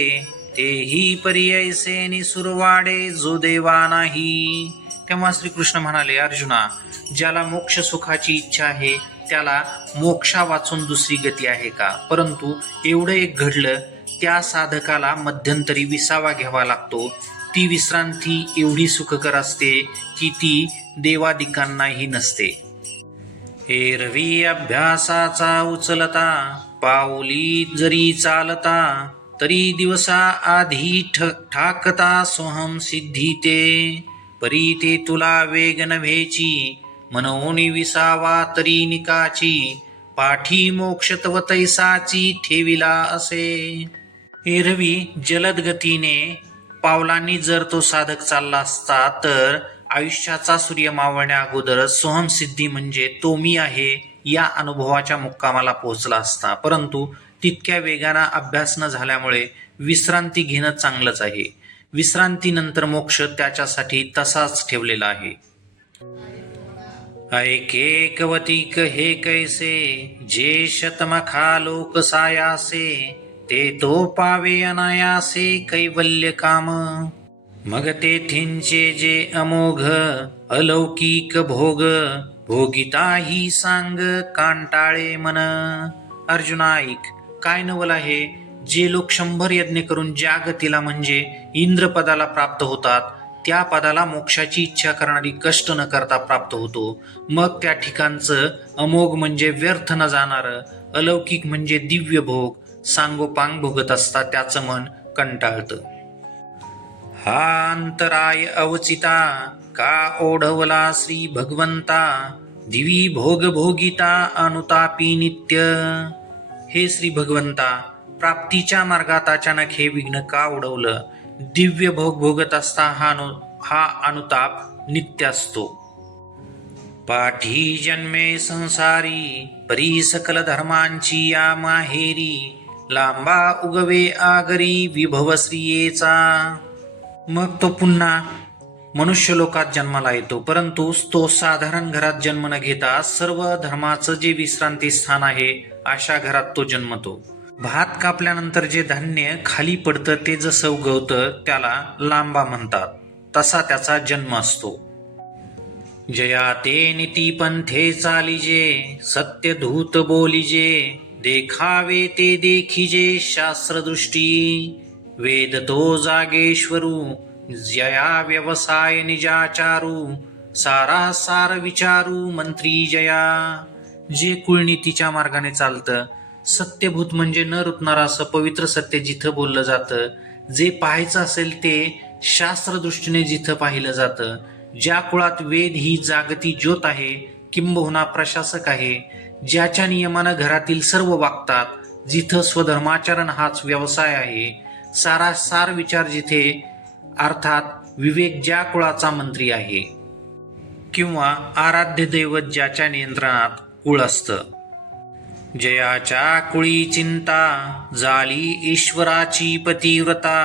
तेही परी ऐसे निसुरवाडे जो देवा नाही. तेव्हा श्रीकृष्ण म्हणाले, अर्जुना, ज्याला मोक्ष सुखाची इच्छा आहे त्याला मोक्षा वाचून दुसरी गती आहे का? परंतु एवढं एक घडलं, त्या साधकाला मध्यंतरी विसावा घ्यावा लागतो. ती विश्रांती एवढी सुखकर असते की ती देवादिकांनाही नसते. एरवी अभ्यासाचा उचलता, पाऊली जरी चालता, तरी दिवसा आधी ठाकता सोहम सिद्धी ते. परी ते तुला वेग नव्हेची, मनोनी विसावा तरी निकाची, पाठी मोक्ष तव तैसाची ठेविला असे. एरवी जलद गतीने पावलांनी जर तो साधक चालला असता तर आयुष्याचा सूर्य मावळण्या अगोदरच सोहमसिद्धी म्हणजे तो मी आहे या अनुभवाच्या मुक्कामाला पोहोचला असता. परंतु तितक्या वेगानं अभ्यास न झाल्यामुळे विश्रांती घेणं चांगलंच आहे. विश्रांतीनंतर मोक्ष त्याच्यासाठी तसाच ठेवलेला आहे. ऐके कवतिक हे कैसे, जे शतमखा लोक सायासे, ते तो पावे अनायासे कैवल्य काम. मग तेथींचे जे अमोघ अलौकिक भोग, भोगिताही सांग कांटाळे मन. अर्जुना ऐक, काय नवल आहे, जे लोक 100 यज्ञ करून ज्या गतीला म्हणजे इंद्रपदाला प्राप्त होतात त्या पदाला मोक्षाची इच्छा करणारी कष्ट न करता प्राप्त होतो. मग त्या ठिकाणचं अमोघ म्हणजे व्यर्थ न जाणारं, अलौकिक म्हणजे दिव्य भोग सांगोपांग भोगत असता त्याचं मन कंटाळतं. हा अंतराय अवचिता, का ओढवला श्री भगवंता, दिवी भोग भोगिता अनुतापी नित्य. हे श्री भगवंता, प्राप्तीच्या मार्गात अचानक हे विघ्न का उडवलं? दिव्य भोग भोगत असता हा अनुताप नित्य असतो. पाठी जन्मे संसारी, परी सकल धर्मांची या माहेरी, लांबा उगवे आगरी विभव श्रियेचा. मग तो पुन्हा मनुष्य लोकात जन्माला येतो, परंतु तो साधारण घरात जन्म न घेता सर्व धर्माचं जे विश्रांती स्थान आहे अशा घरात तो जन्मतो. भात कापल्यानंतर जे धान्य खाली पडतं ते जसं उगवतं त्याला लांबा म्हणतात, तसा त्याचा जन्म असतो. जया ते नीती पंथे चालिजे, सत्य धूत बोलिजे, देखावे ते देखिजे शास्त्रदृष्टी. वेद तो जागेश्वरू, जया व्यवसाय निजाचारू, सारा सार विचारू मंत्री जया. जे कुळनीतीच्या मार्गाने चालतं, सत्यभूत म्हणजे न रुतणारं असं पवित्र सत्य जिथं बोललं जातं, जे पाहायचं असेल ते शास्त्रदृष्टीने जिथं पाहिलं जातं, ज्या कुळात वेद ही जागती ज्योत आहे किंबहुना प्रशासक आहे, ज्याच्या नियमानं घरातील सर्व वागतात, जिथं स्वधर्माचरण हाच व्यवसाय आहे, सारा सार विचार जिथे अर्थात विवेक ज्या कुळाचा मंत्री आहे, किंवा आराध्य दैवत ज्याच्या नियंत्रणात कुळ असतं. जयाच्या कुळी चिंता, झाली ईश्वराची पतिव्रता,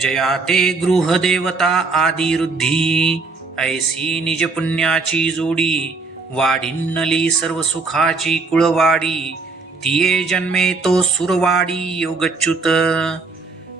जया ते गृहदेवता आदी रुद्धी. ऐसी निज पुण्याची जोडी, वाढिन्नली सर्व सुखाची कुळवाडी, तिये जन्मे तो सुरवाडी योगच्युत.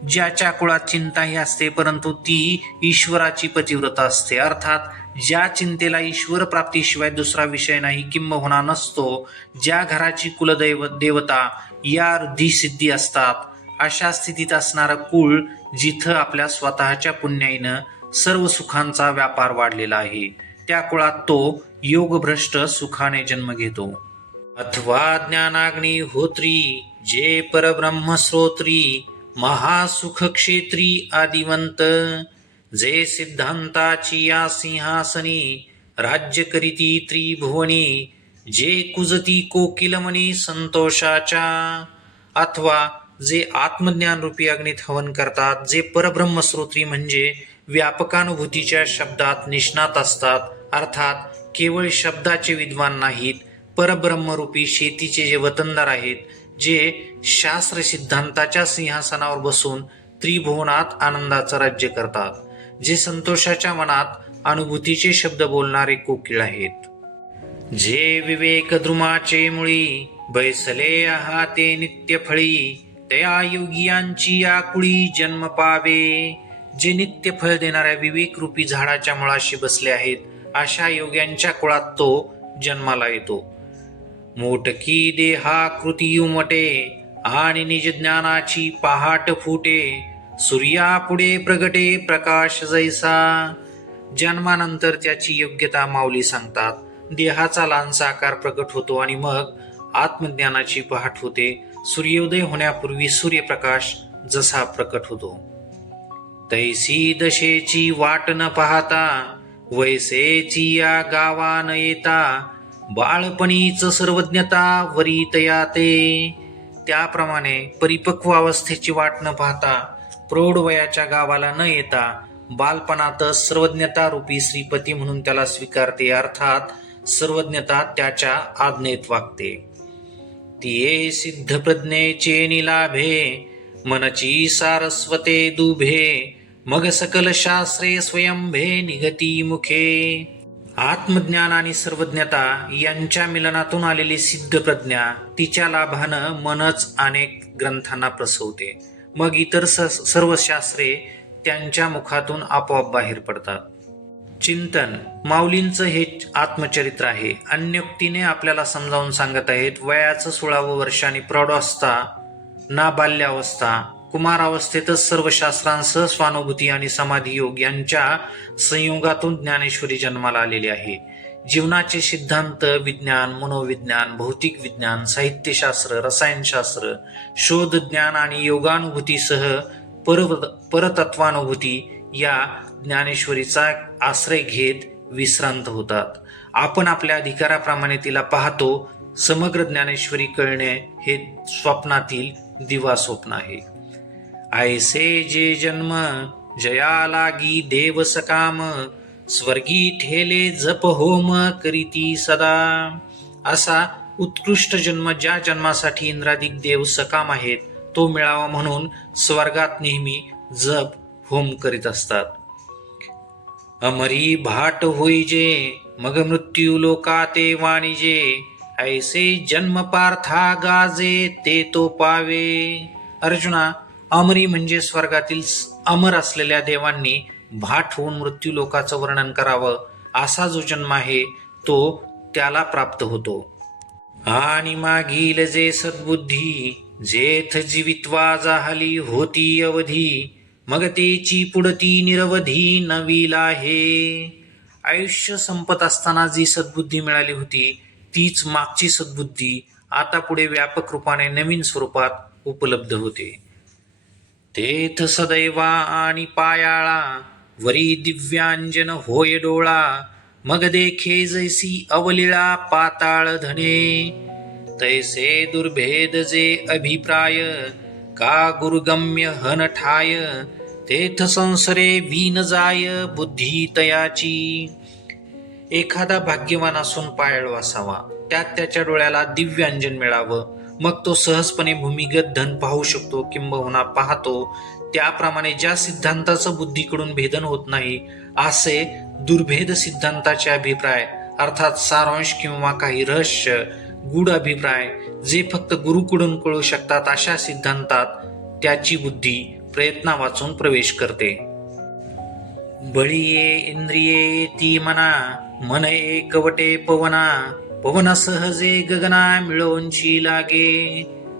ज्याच्या कुळात चिंताही असते परंतु ती ईश्वराची पतिव्रता असते, अर्थात ज्या चिंतेला ईश्वर प्राप्तीशिवाय दुसरा विषय नाही किंबहुना नसतो, ज्या घराची कुलदेवता या रुद्धी सिद्धी असतात, अशा स्थितीत असणारं कुळ जिथं आपल्या स्वतःच्या पुण्याईनं सर्व सुखांचा व्यापार वाढलेला आहे, त्या कुळात तो योगभ्रष्ट सुखाने जन्म घेतो. अथवा ज्ञानाग्नी होत्री, जे परब्रह्मश्रोत्री, महासुख क्षेत्री आदिवंत. जे सिद्धांताची या सिंहासनी, राज्य करीती त्रिभुवनी, जे कुजती कोकिलमणी संतोषाच्या. अथवा जे आत्मज्ञान रूपी अग्नीत हवन करतात, जे परब्रह्मश्रोत्री म्हणजे व्यापकानुभूतीच्या शब्दात निष्णात असतात, अर्थात केवळ शब्दाचे विद्वान नाहीत, परब्रह्मरूपी शेतीचे जे वतनदार आहेत, जे शास्त्र सिद्धांताच्या सिंहासनावर बसून त्रिभुवनात आनंदाचं राज्य करतात, जे संतोषाच्या मनात अनुभूतीचे शब्द बोलणारे कोकिळ आहेत. जे विवेक द्रुमाचे मुळी, बैसले आहाते नित्य फळी, त्या योगियांची या कुळी जन्म पावे. जे नित्य फळ देणाऱ्या विवेक रूपी झाडाच्या मुळाशी बसले आहेत, अशा योग्यांच्या कुळात तो जन्माला येतो. मोटकी देहाकृती उमटे, आणि निज ज्ञानाची पहाट फुटे, सूर्यापुढे प्रगटे प्रकाश जैसा. जन्मानंतर त्याची योग्यता माऊली सांगतात. देहाचा लहानसा आकार प्रकट होतो आणि मग आत्मज्ञानाची पहाट होते. सूर्योदय होण्यापूर्वी सूर्यप्रकाश जसा प्रकट होतो. तैसी दशेची वाट न पाहता, वैसेची या गावा न येता, बाळपणीच सर्वज्ञता वरीतया ते. त्याप्रमाणे परिपक्व अवस्थेची वाट न पाहता, प्रौढ वयाच्या गावाला न येता, बालपणातच सर्वज्ञता रूपी श्रीपती म्हणून त्याला स्वीकारते, अर्थात सर्वज्ञता त्याच्या आज्ञेत वागते. तिये सिद्ध प्रज्ञेचे निलाभे, मनची सारस्वते दुभे, मग सकल शास्त्रे स्वयंभे निघती मुखे. आत्मज्ञान आणि सर्वज्ञता यांच्या मिलनातून आलेली सिद्ध प्रज्ञा, तिच्या लाभानं मनच अनेक ग्रंथांना प्रसवते. मग इतर सर्व शास्त्रे त्यांच्या मुखातून आपोआप बाहेर पडतात. चिंतन. माऊलींचं हे आत्मचरित्र आहे. अन्योक्तीने आपल्याला समजावून सांगत आहेत. वयाचं 16वं वर्ष आणि प्रौढावस्था, नाबाल्यावस्था, कुमारावस्थेतच सर्व शास्त्रांसह स्वानुभूती आणि समाधी योग यांच्या संयोगातून ज्ञानेश्वरी जन्माला आलेली आहे. जीवनाचे सिद्धांत, विज्ञान, मनोविज्ञान, भौतिक विज्ञान, साहित्यशास्त्र, रसायनशास्त्र, शोध ज्ञान आणि योगानुभूतीसह परतत्वानुभूती या ज्ञानेश्वरीचा आश्रय घेत विश्रांत होतात. आपण आपल्या अधिकाराप्रमाणे तिला पाहतो, समग्र ज्ञानेश्वरी कळणे हे स्वप्नातील दिवा स्वप्न आहे. ऐसे जे जन्म जया लागी देव सकाम, स्वर्गी ठेले जप होम करीती सदा. असा उत्कृष्ट जन्म ज्या जन्मासाठी इंद्रादिक देव सकाम आहेत तो मिळावा म्हणून स्वर्गात नेहमी जप होम करीत असतात. अमरी भाट होईजे मग मृत्यू लोकाते वाणिजे, ऐसे जन्म पार्था गाजे ते तो पावे. अर्जुना, अमरी म्हणजे स्वर्गातील अमर असलेल्या देवांनी भाट होऊन मृत्यू लोकाचं वर्णन करावं असा जो जन्म आहे तो त्याला प्राप्त होतो. आणि मागील जे सद्बुद्धी जेथ जीवित्वा जाहली होती अवधी, मग तेची पुढती निरवधी नवीला आहे. आयुष्य संपत असताना जी सद्बुद्धी मिळाली होती तीच मागची सद्बुद्धी आता पुढे व्यापक रूपाने नवीन स्वरूपात उपलब्ध होते. तेथ सदैवा आणि पायाळा वरी दिव्यांजन होय डोळा, मग देखे जैसी अवलिळा पाताळ धने. तैसे दुर्भेद जे अभिप्राय का गुरुगम्य हन ठाय, तेथ संसरे वीन जाय बुद्धी तयाची. एखादा भाग्यवान असून पायाळू असावा, त्यात त्याच्या डोळ्याला दिव्यांजन मिळावं, मग तो सहजपणे भूमिगत धन पाहू शकतो किंबहुना पाहतो. त्याप्रमाणे ज्या सिद्धांताचं बुद्धीकडून भेदन होत नाही असे दुर्भेद सिद्धांताचे अभिप्राय अर्थात सारांश किंवा काही रहस्य गूढ अभिप्राय जे फक्त गुरुकडून कळू शकतात अशा सिद्धांतात त्याची बुद्धी प्रयत्ना वाचून प्रवेश करते. बळीये इंद्रिये ती मना, मन एकवटे पवना, पवन सहजे गगना मिळवूनची लागे.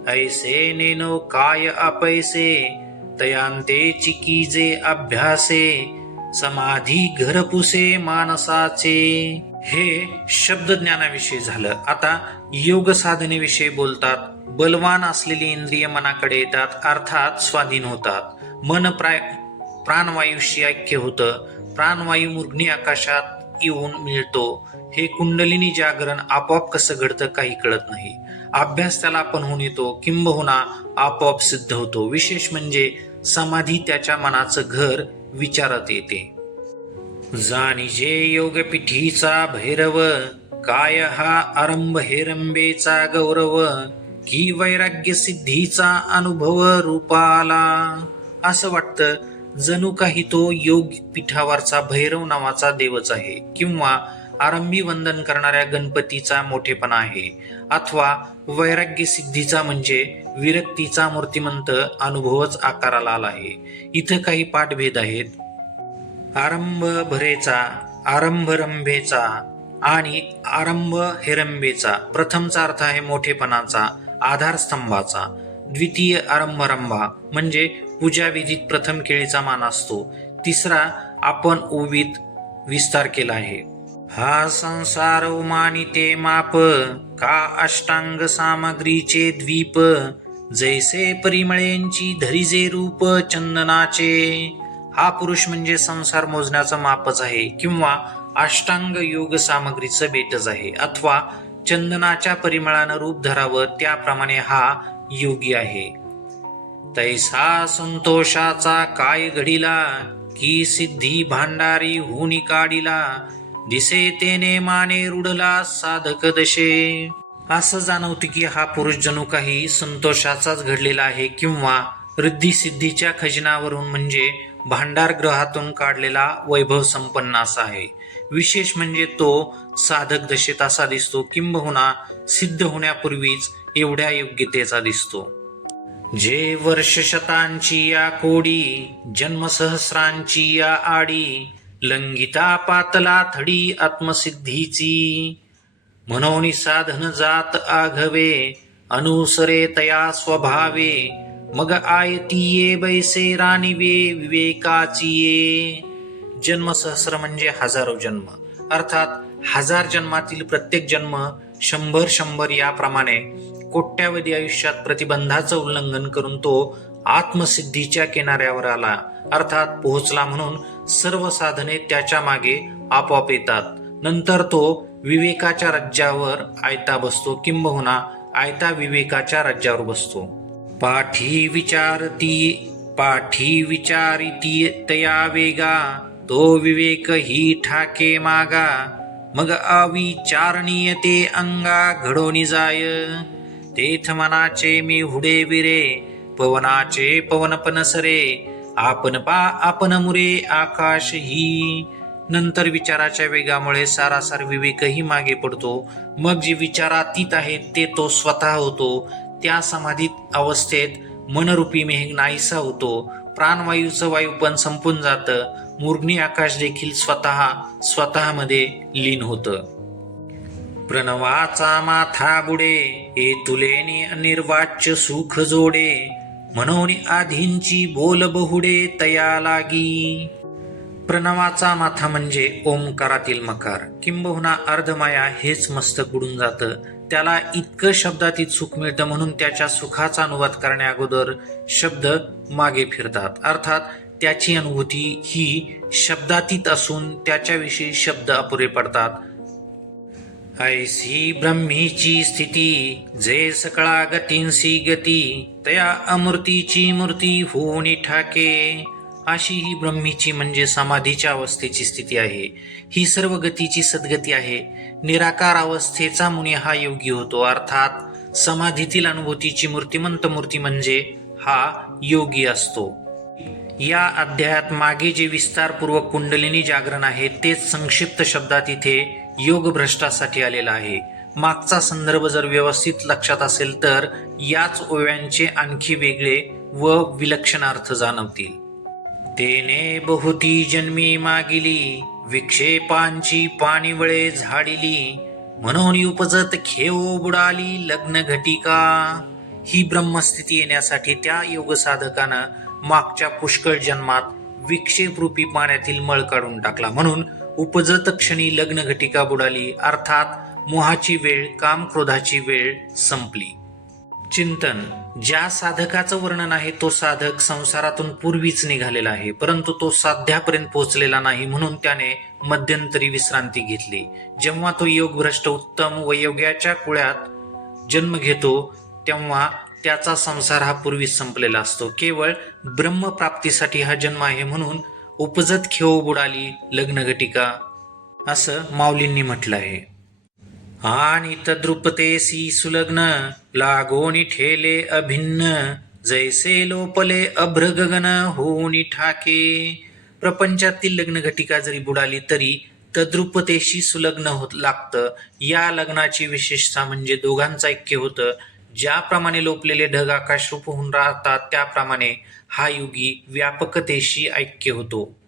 ऐसे नेनो काय अपैसे तयांते चिकीजे अभ्यासे, समाधी घरपुसे मानसाचे. हे शब्द ज्ञानाविषयी झालं. आता योग साधनेविषयी बोलतात. बलवान असलेली इंद्रिय मनाकडे येतात अर्थात स्वाधीन होतात. मन प्राणवायूशी ऐक्य होतं. प्राणवायू मूर्ध्नी आकाशात येऊन मिळतो. हे कुंडलिनी जागरण आपोआप कसं घडतं काही कळत नाही. अभ्यास त्याला आपण होऊन येतो किंबहुना आपोआप सिद्ध होतो. विशेष म्हणजे समाधी त्याच्या मनाचं घर विचारात येते. जाणीजे योगपीठीचा भैरव, काय हा आरंभ हेरंबेचा गौरव, की वैराग्य सिद्धीचा अनुभव रूपाला. असं वाटतं जणू काही तो योग पीठावरचा भैरव नावाचा देवच आहे किंवा आरंभी वंदन करणाऱ्या गणपतीचा मोठेपणा आहे अथवा वैराग्य सिद्धीचा म्हणजे विरक्तीचा मूर्तिमंत अनुभवच आकाराला आला आहे. इथं काही पाठभेद आहेत. आरंभ भरेचा, आरंभ रंभेचा आणि आरंभ हेरंबेचा. प्रथमचा अर्थ आहे मोठेपणाचा, आधारस्तंभाचा. द्वितीय आरंभरंभा म्हणजे पूजाविधीत प्रथम केळीचा मान असतो. तिसरा आपण ओवीत विस्तार केला आहे. हा संसार मानिते माप, का अष्टांग सामग्रीचे द्वीप, जैसे परिमळेंची धरिजे रूप चंदनाचे. हा पुरुष म्हणजे संसार मोजण्याचं मापच आहे किंवा अष्टांग योग सामग्रीचं बेटच आहे अथवा चंदनाच्या परिमळानं रूप धरावं त्याप्रमाणे हा योगी आहे. तैसा संतोषाचा काय घडिला, की सिद्धी भांडारी होनी काढिला, दिसे तेने माने रुडला साधक दशे. असं जाणवतं की हा पुरुष जणू काही संतोषाचाच घडलेला आहे किंवा रिद्धी सिद्धीच्या खजिनावरून म्हणजे भांडार ग्रहातून काढलेला वैभव संपन्न असा आहे. विशेष म्हणजे तो साधक दशेत असा दिसतो किंबहुना सिद्ध होण्यापूर्वीच एवढ्या योग्यतेचा दिसतो. जे वर्ष शतांची या कोडी, जन्मसहस्रांची या आडी, लंगिता पातला थडी आत्मसिद्धीची. म्हणून साधन जात आघवे, अनुसरे तया स्वभावे, मग आयतीये बैसे राणीवे विवेकाची ये. जन्मसहस्र म्हणजे हजारो जन्म अर्थात 1000 जन्मातील प्रत्येक जन्म 100 याप्रमाणे कोट्यावधी आयुष्यात प्रतिबंधाचं उल्लंघन करून तो आत्मसिद्धीच्या किनाऱ्यावर आला अर्थात पोहोचला. म्हणून सर्व साधने त्याच्या मागे आपोआप येतात. नंतर तो विवेकाच्या राज्यावर आयता बसतो, किंबहुना आयता विवेकाच्या राज्यावर बसतो. पाठी विचारिती तया वेगा, तो विवेक ही ठाके मागा. मग अविचारणीय ते अंगा घडोनी जाय. तेथ मनाचे मी हुडे विरे, पवनाचे पवनपन सरे. आपण मुरे आकाश ही. नंतर विचाराच्या वेगामुळे सारासार विवेकही मागे पडतो. मग जे विचारातीत आहेत ते तो स्वतः होतो. त्या समाधीत अवस्थेत मनरूपी मेघ नाहीसा होतो. प्राणवायूचं वायुपण संपून जातं. मूर्घनी आकाश देखील स्वतःमध्ये लीन होतं. प्रणवाचा माथा बुडे, हे तुलेने अनिर्वाच्य सुख जोडे. म्हणून आधींची बोल बहुडे तया लागी. प्रणवाचा माथा म्हणजे ओंकारातील मकार, किंबहुना अर्धमाया हेच मस्तक बुडून जातं. त्याला इतकं शब्दातीत सुख मिळतं, म्हणून त्याच्या सुखाचा अनुवाद करण्या अगोदर शब्द मागे फिरतात. अर्थात त्याची अनुभूती ही शब्दातीत असून त्याच्याविषयी शब्द अपुरे पडतात. ऐसी ब्रह्मीची स्थिती, जे सकळा गतींसी गती. तया अमूर्तीची मूर्ती होऊन ठाके. अशी ही ब्रह्मीची म्हणजे समाधीच्या अवस्थेची स्थिती आहे. ही सर्व गतीची सद्गती आहे. निराकार अवस्थेचा मुनी हा योगी होतो. अर्थात समाधीतील अनुभूतीची मूर्तिमंत मूर्ती म्हणजे हा योगी असतो. या अध्यायात मागे जे विस्तारपूर्वक कुंडलिनी जागरण आहे तेच संक्षिप्त शब्दात इथे योग भ्रष्टासाठी आलेला आहे. मागचा संदर्भ जर व्यवस्थित लक्षात असेल तर याच ओव्यांचे आणखी वेगळे व विलक्षण अर्थ जाणवतील. तेने बहुती जन्मी मागिली, विक्षेपांची पाणीवळे झाडिली. म्हणून उपजत खेओ बुडाली लग्न घटिका. ही ब्रह्मस्थिती येण्यासाठी त्या योग साधकानं मागच्या पुष्कळ जन्मात विक्षेपरूपी पाण्यातील मळ काढून टाकला. म्हणून उपजत क्षणी लग्न घटिका बुडाली. अर्थात मोहाची वेळ, काम क्रोधाची वेळ संपली. चिंतन. ज्या साधकाचं वर्णन आहे तो साधक संसारातून पूर्वीच निघालेला आहे, परंतु तो साध्यापर्यंत पोहोचलेला नाही, म्हणून त्याने मध्यंतरी विश्रांती घेतली. जेव्हा तो योगभ्रष्ट उत्तम व योग्याच्या कुळात जन्म घेतो तेव्हा त्याचा संसार हा पूर्वीच संपलेला असतो. केवळ ब्रह्मप्राप्तीसाठी हा जन्म आहे, म्हणून उपजत खेओ बुडाली लग्न घटिका असं माऊलींनी म्हटलं आहे. आणि तद्रुपतेसी सुलग्न, लागोनी ठेले अभिन्न. जैसे लोपले अभ्र गगन होऊनी ठाके. प्रपंचातील लग्न घटिका जरी बुडाली तरी तद्रुपतेशी सुलग्न होत लागतं. या लग्नाची विशेषता म्हणजे दोघांचं ऐक्य होतं. ज्याप्रमाणे लोपलेले ढग आकाशरूप होऊन राहतात त्याप्रमाणे हा योगी व्यापकतेशी ऐक्य होतो.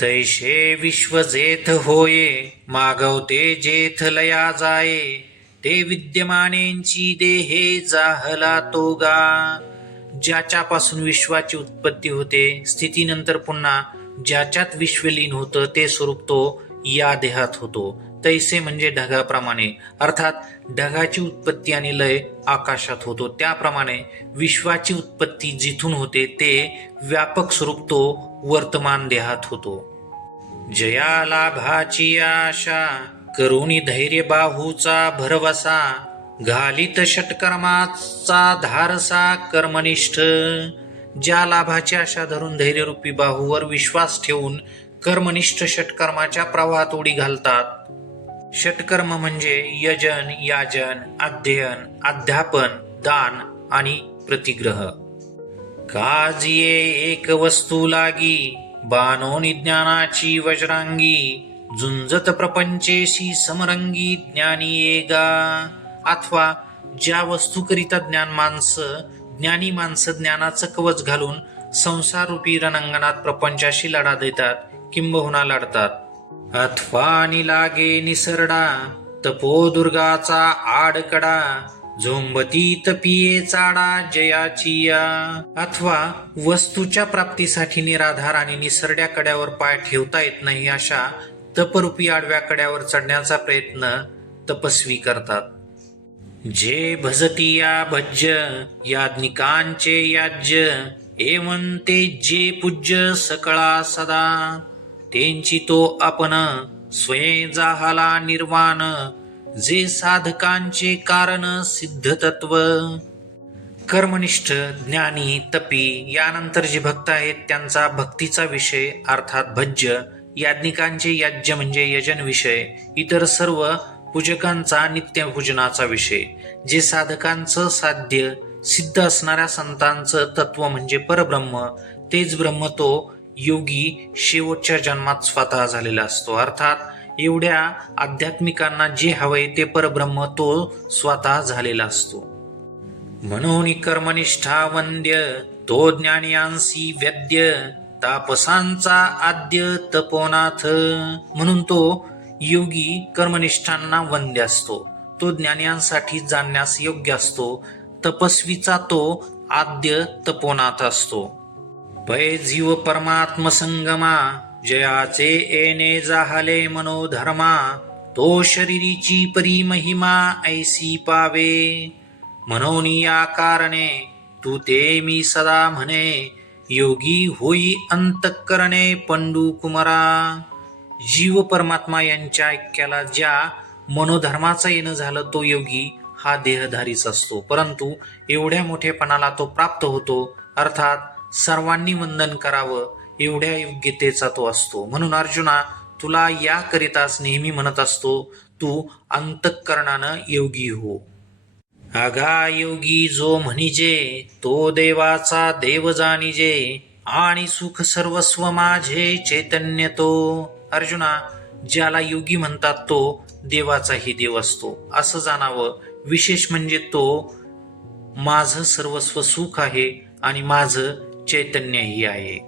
तैशे विश्व जेथ होये, मागवते जेथ लया जाये. ते विद्यमानेंची देहे जाहला तोगा. ज्याच्यापासून विश्वाची उत्पत्ती होते, स्थितीनंतर पुन्हा ज्याच्यात विश्वलीन होतं ते स्वरूप तो या देहात होतो. तैसे म्हणजे ढगाप्रमाणे, अर्थात ढगाची उत्पत्ती आणि लय आकाशात होतो. त्याप्रमाणे विश्वाची उत्पत्ती जिथून होते ते व्यापक स्वरूप तो वर्तमान देहात होतो. जया लाभाची आशा, करुणी धैर्य बाहूचा भरवसा. घालित षटकर्माचा धारसा कर्मनिष्ठ. ज्या लाभाची आशा धरून धैर्यरूपी बाहूवर विश्वास ठेवून कर्मनिष्ठ षटकर्माच्या प्रवाहात उडी घालतात. षटकर्म म्हणजे यजन, याजन, अध्ययन, अध्यापन, दान आणि प्रतिग्रह. काजिये एक वस्तू लागी, बाणोनी ज्ञानाची वज्रांगी. झुंजत प्रपंचेशी समरंगी ज्ञानी येगा. अथवा ज्या वस्तूकरिता ज्ञानी माणसं ज्ञानाचं कवच घालून संसाररूपी रणांगणात प्रपंचाशी लढा देतात किंबहुना लढतात. अथवा लागे निसरडा, तपोदुर्गाचा आडकडा. झोंबती तपिये चाडा जयाचिया. अथवा वस्तूच्या प्राप्तीसाठी निराधार आणि निसरड्या कड्यावर पाय ठेवता येत नाही अशा तपरूपी आडव्या कड्यावर चढण्याचा प्रयत्न तपस्वी करतात. जे भजती या भज्य, याज्ञिकांचे याज्य. एवंते जे पूज्य सकळा सदा. त्यांची तो आपण स्वयं जाहाला निर्वाण, जे साधकांचे कारण सिद्ध तत्व. कर्मनिष्ठ, ज्ञानी, तपी यानंतर जे भक्त आहेत त्यांचा भक्तीचा विषय अर्थात भज्य, याज्ञिकांचे याज्य म्हणजे यजन विषय, इतर सर्व पूजकांचा नित्यपूजनाचा विषय, जे साधकांचं साध्य सिद्ध असणाऱ्या संतांचं तत्व म्हणजे परब्रह्म, तेच ब्रह्म तो योगी शेवटच्या जन्मात स्वतः झालेला असतो. अर्थात एवढ्या आध्यात्मिकांना जे हवंय ते परब्रह्म तो स्वतः झालेला असतो. म्हणून कर्मनिष्ठा वंद्य, तो ज्ञानियांसी वेद्य, तापसांचा आद्य तपोनाथ. म्हणून तो योगी कर्मनिष्ठांना वंद्य असतो, तो ज्ञानियांसाठी जाणण्यास योग्य असतो, तपस्वीचा तो आद्य तपोनाथ असतो. पै जीव परमात्म संगमा, जयाचे येणे जाहले मनोधर्मा, तो शरीरीची परी महिमा ऐसी पावे. म्हणून या कारणे तू ते मी सदा म्हणे, योगी होई अंतःकरणे पंडू कुमारा. जीव परमात्मा यांच्या ऐक्याला ज्या मनोधर्माचं येणं झालं तो योगी हा देहधारीच असतो, परंतु एवढ्या मोठेपणाला तो प्राप्त होतो, अर्थात सर्वांनी वंदन करावं एवढ्या योग्यतेचा तो असतो. म्हणून अर्जुना, तुला याकरिताच नेहमी म्हणत असतो, तू अंतःकरणानं योगी हो. आगा योगी जो म्हणिजे, तो देवाचा देव जाणिजे, आणि सुख सर्वस्व माझे चैतन्य तो. अर्जुना, ज्याला योगी म्हणतात तो देवाचाही देव असतो असं जाणावं. विशेष म्हणजे तो माझं सर्वस्व सुख आहे आणि माझं चैतन्यही आहे.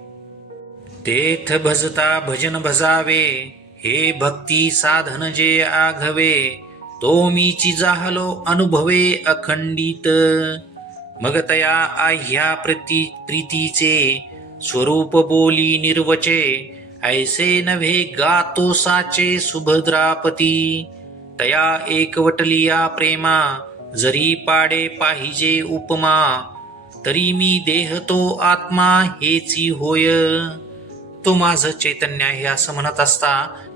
तेथ भजता भजन भजावे, हे भक्ती साधन जे आघवे, तो मीची जाहलो अनुभवे अखंडित. मग तया आह्या प्रीतीचे, स्वरूप बोली निर्वचे, ऐसे नव्हे गातो साचे सुभद्रापती. तया एकवटलिया प्रेमा, जरी पाडे पाहिजे उपमा, तरी मी देह तो आत्मा हेची होय. तो माझं चैतन्य आहे असं म्हणत असता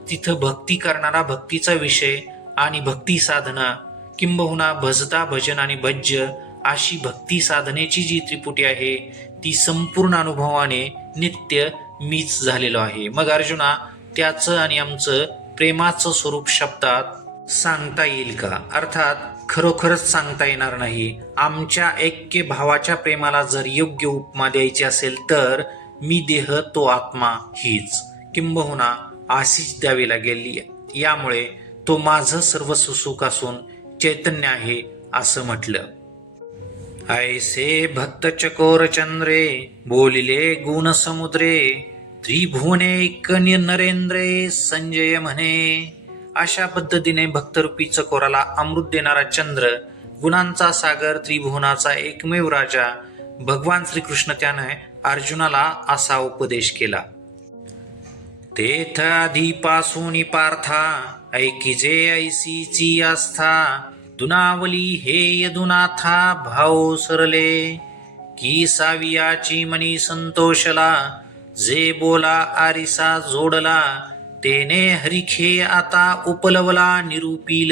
तिथं भक्ती करणारा भक्तीचा विषय आणि भक्ती साधना, किंबहुना भजता भजन आणि भज्य अशी भक्ती साधनेची जी त्रिपुटी आहे ती संपूर्ण अनुभवाने नित्य मीच झालेलो आहे. मग अर्जुना, त्याचं आणि आमचं प्रेमाचं स्वरूप शब्दात सांगता येईल का? अर्थात खरोखरच सांगता येणार नाही. आमच्या ऐक्य भावाच्या प्रेमाला जर योग्य उपमा द्यायची असेल तर मी देह तो आत्मा हीच, किंबहुना अशीच द्यावी लागेल. यामुळे तो माझं सर्वस्व सुख असून चैतन्य आहे असं म्हटलं. ऐसे भक्त चकोर चंद्रे, बोलिले गुण समुद्रे, त्रिभुवने कन्य नरेंद्रे संजय म्हणे. अशा पद्धतीने भक्तरूपी चकोराला अमृत देणारा चंद्र, गुणांचा सागर, त्रिभुवनाचा एकमेव राजा भगवान श्रीकृष्ण त्याने अर्जुनाला असा उपदेश केला. तेथ आधीपासून पार्था, ऐकिजे ऐसीची आस्था, दुनावली हे यदुनाथा भाव सरले, की सावियाची मनी संतोषला, जे बोला आरिसा जोडला, तेने हरिखे आता उपलवला निरूपिल.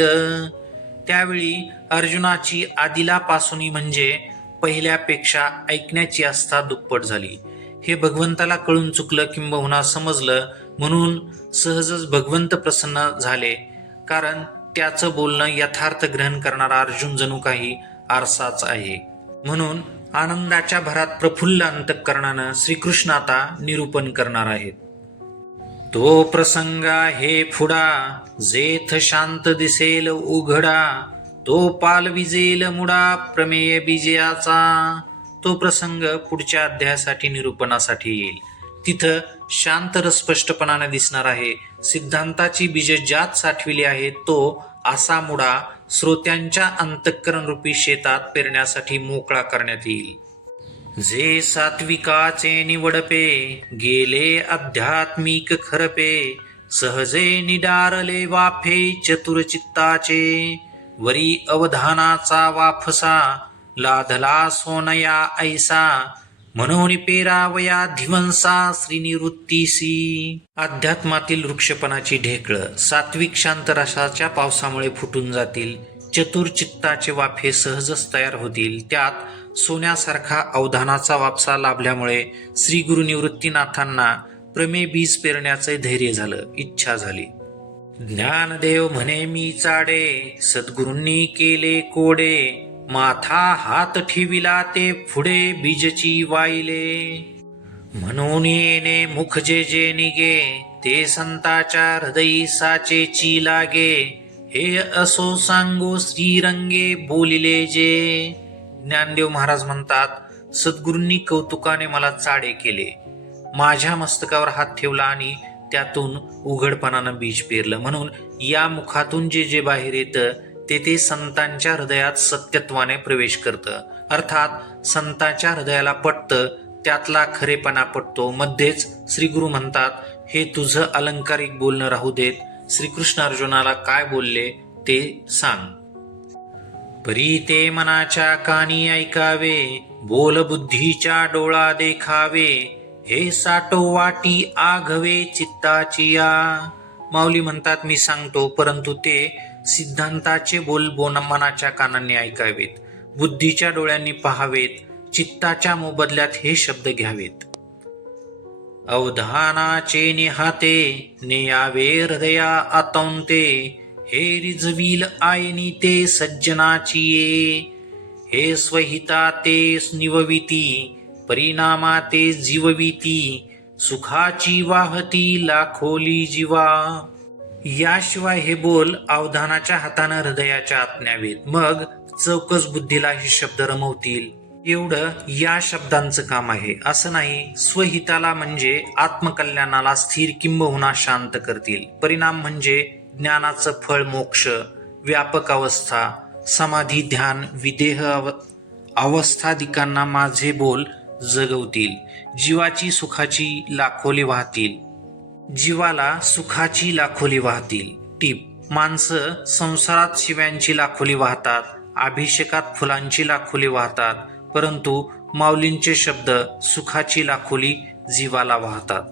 त्यावेळी अर्जुनाची आदिलापासून म्हणजे पहिल्यापेक्षा ऐकण्याची आस्था दुप्पट झाली. हे भगवंताला कळून चुकलं किंबहुना समजलं, म्हणून सहजच भगवंत प्रसन्न झाले, कारण त्याचं बोलणं यथार्थ ग्रहण करणारा अर्जुन जणू काही आरसाच आहे. म्हणून आनंदाच्या भरात प्रफुल्ल अंतःकरणानं श्रीकृष्ण आता निरूपण करणार आहेत. तो प्रसंगा हे फुडा, जेथ शांत दिसेल उघडा, तो पाल विजेल मुडा प्रमेय विजयाचा. तो प्रसंग पुढच्या अध्यायासाठी निरूपणासाठी येईल. तिथं शांत रस स्पष्टपणाने दिसणार आहे. सिद्धांताची बीज ज्यात साठविली आहेत तो असा मुडा श्रोत्यांच्या अंतःकरण रूपी शेतात पेरण्यासाठी मोकळा करण्यात येईल. जे सात्विकाचे निवडपे, गेले आध्यात्मिक खरपे, सहजे निडारले वाफे चतुरचित्ताचे, वरी अवधानाचा वाफसा, लाधला सोनया ऐसा, म्हणून पेरावया धिवंसा श्रीनिवृत्तीसी. अध्यात्मातील वृक्षपणाची ढेकळं सात्विक शांत रसाच्या पावसामुळे फुटून जातील. चतुर चित्ताचे वाफे सहजच तयार होतील. त्यात सोन्यासारखा अवधानाचा वापसा लाभल्यामुळे श्री गुरु निवृत्तीनाथांना प्रमे बीज पेरण्याचे धैर्य झालं, इच्छा झाली. ज्ञानदेव म्हणे मी चाडे, सद्गुरूंनी केले कोडे. माथा हात ठेविला ते पुढे बीजची वाईले. म्हणून येणे मुख जे जे निगे, ते संताच्या हृदयी साचेची लागे. हे असो सांगो श्रीरंगे बोलिले जे. ज्ञानदेव महाराज म्हणतात, सद्गुरूंनी कौतुकाने मला चाडे केले, माझ्या मस्तकावर हात ठेवला आणि त्यातून उघडपणानं बीज पेरलं. म्हणून या मुखातून जे जे बाहेर येतं ते संतांच्या हृदयात सत्यत्वाने प्रवेश करतं. अर्थात संतांच्या हृदयाला पटतं, त्यातला खरेपणा पटतो. मध्येच श्री गुरु म्हणतात, हे तुझं अलंकारिक बोलणं राहू देत. श्रीकृष्ण अर्जुनाला काय बोलले ते सांग. परी ते मनाच्या कानी ऐकावे, बोल बुद्धीच्या डोळा देखावे. हे साठो वाटी आघवे चित्ताची या. माऊली म्हणतात, मी सांगतो, परंतु ते सिद्धांताचे बोल मनाच्या कानांनी ऐकावेत, बुद्धीच्या डोळ्यांनी पहावेत, चित्ताच्या मोबदल्यात हे शब्द घ्यावेत. अवधानाचे निहाते नेयावे हृदया आतंते. हे रिजवील आयनी ते सज्जनाची ये. हे स्वहिता ते निवविती, परिणामा ते जीवविती. सुखाची वाहती लाखोली जीवा. याशिवाय हे बोल अवधानाच्या हातानं हृदयाच्या आत न्यावेत, मग चौकस बुद्धीला हे शब्द रमवतील. एवढं या शब्दांचं काम आहे. असं नाही, स्वहिताला म्हणजे आत्मकल्याणाला स्थिर किंबहुना शांत करतील. परिणाम म्हणजे ज्ञानाचं फळ मोक्ष, व्यापक अवस्था, समाधी, ध्यान, विदेह अवस्थादिकांना माझे बोल जगवतील. जीवाची सुखाची लाखोली वाहतील. जीवाला सुखाची लाखोली वाहतील. टीप: माणसं संसारात शिव्यांची लाखोली वाहतात, अभिषेकात फुलांची लाखोली वाहतात, परंतु माऊलींचे शब्द सुखाची लाखोली जीवाला वाहतात.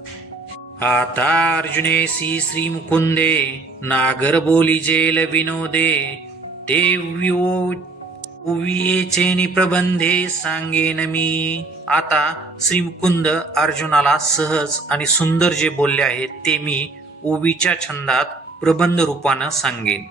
आता अर्जुनेसी श्री मुकुंदे, नागर बोली जेल विनोदे. ते उवियेचे प्रबंधे सांगेन मी. आता श्री मुकुंद अर्जुनाला सहज आणि सुंदर जे बोलले आहेत ते मी ओवीच्या छंदात प्रबंध रूपानं सांगेन.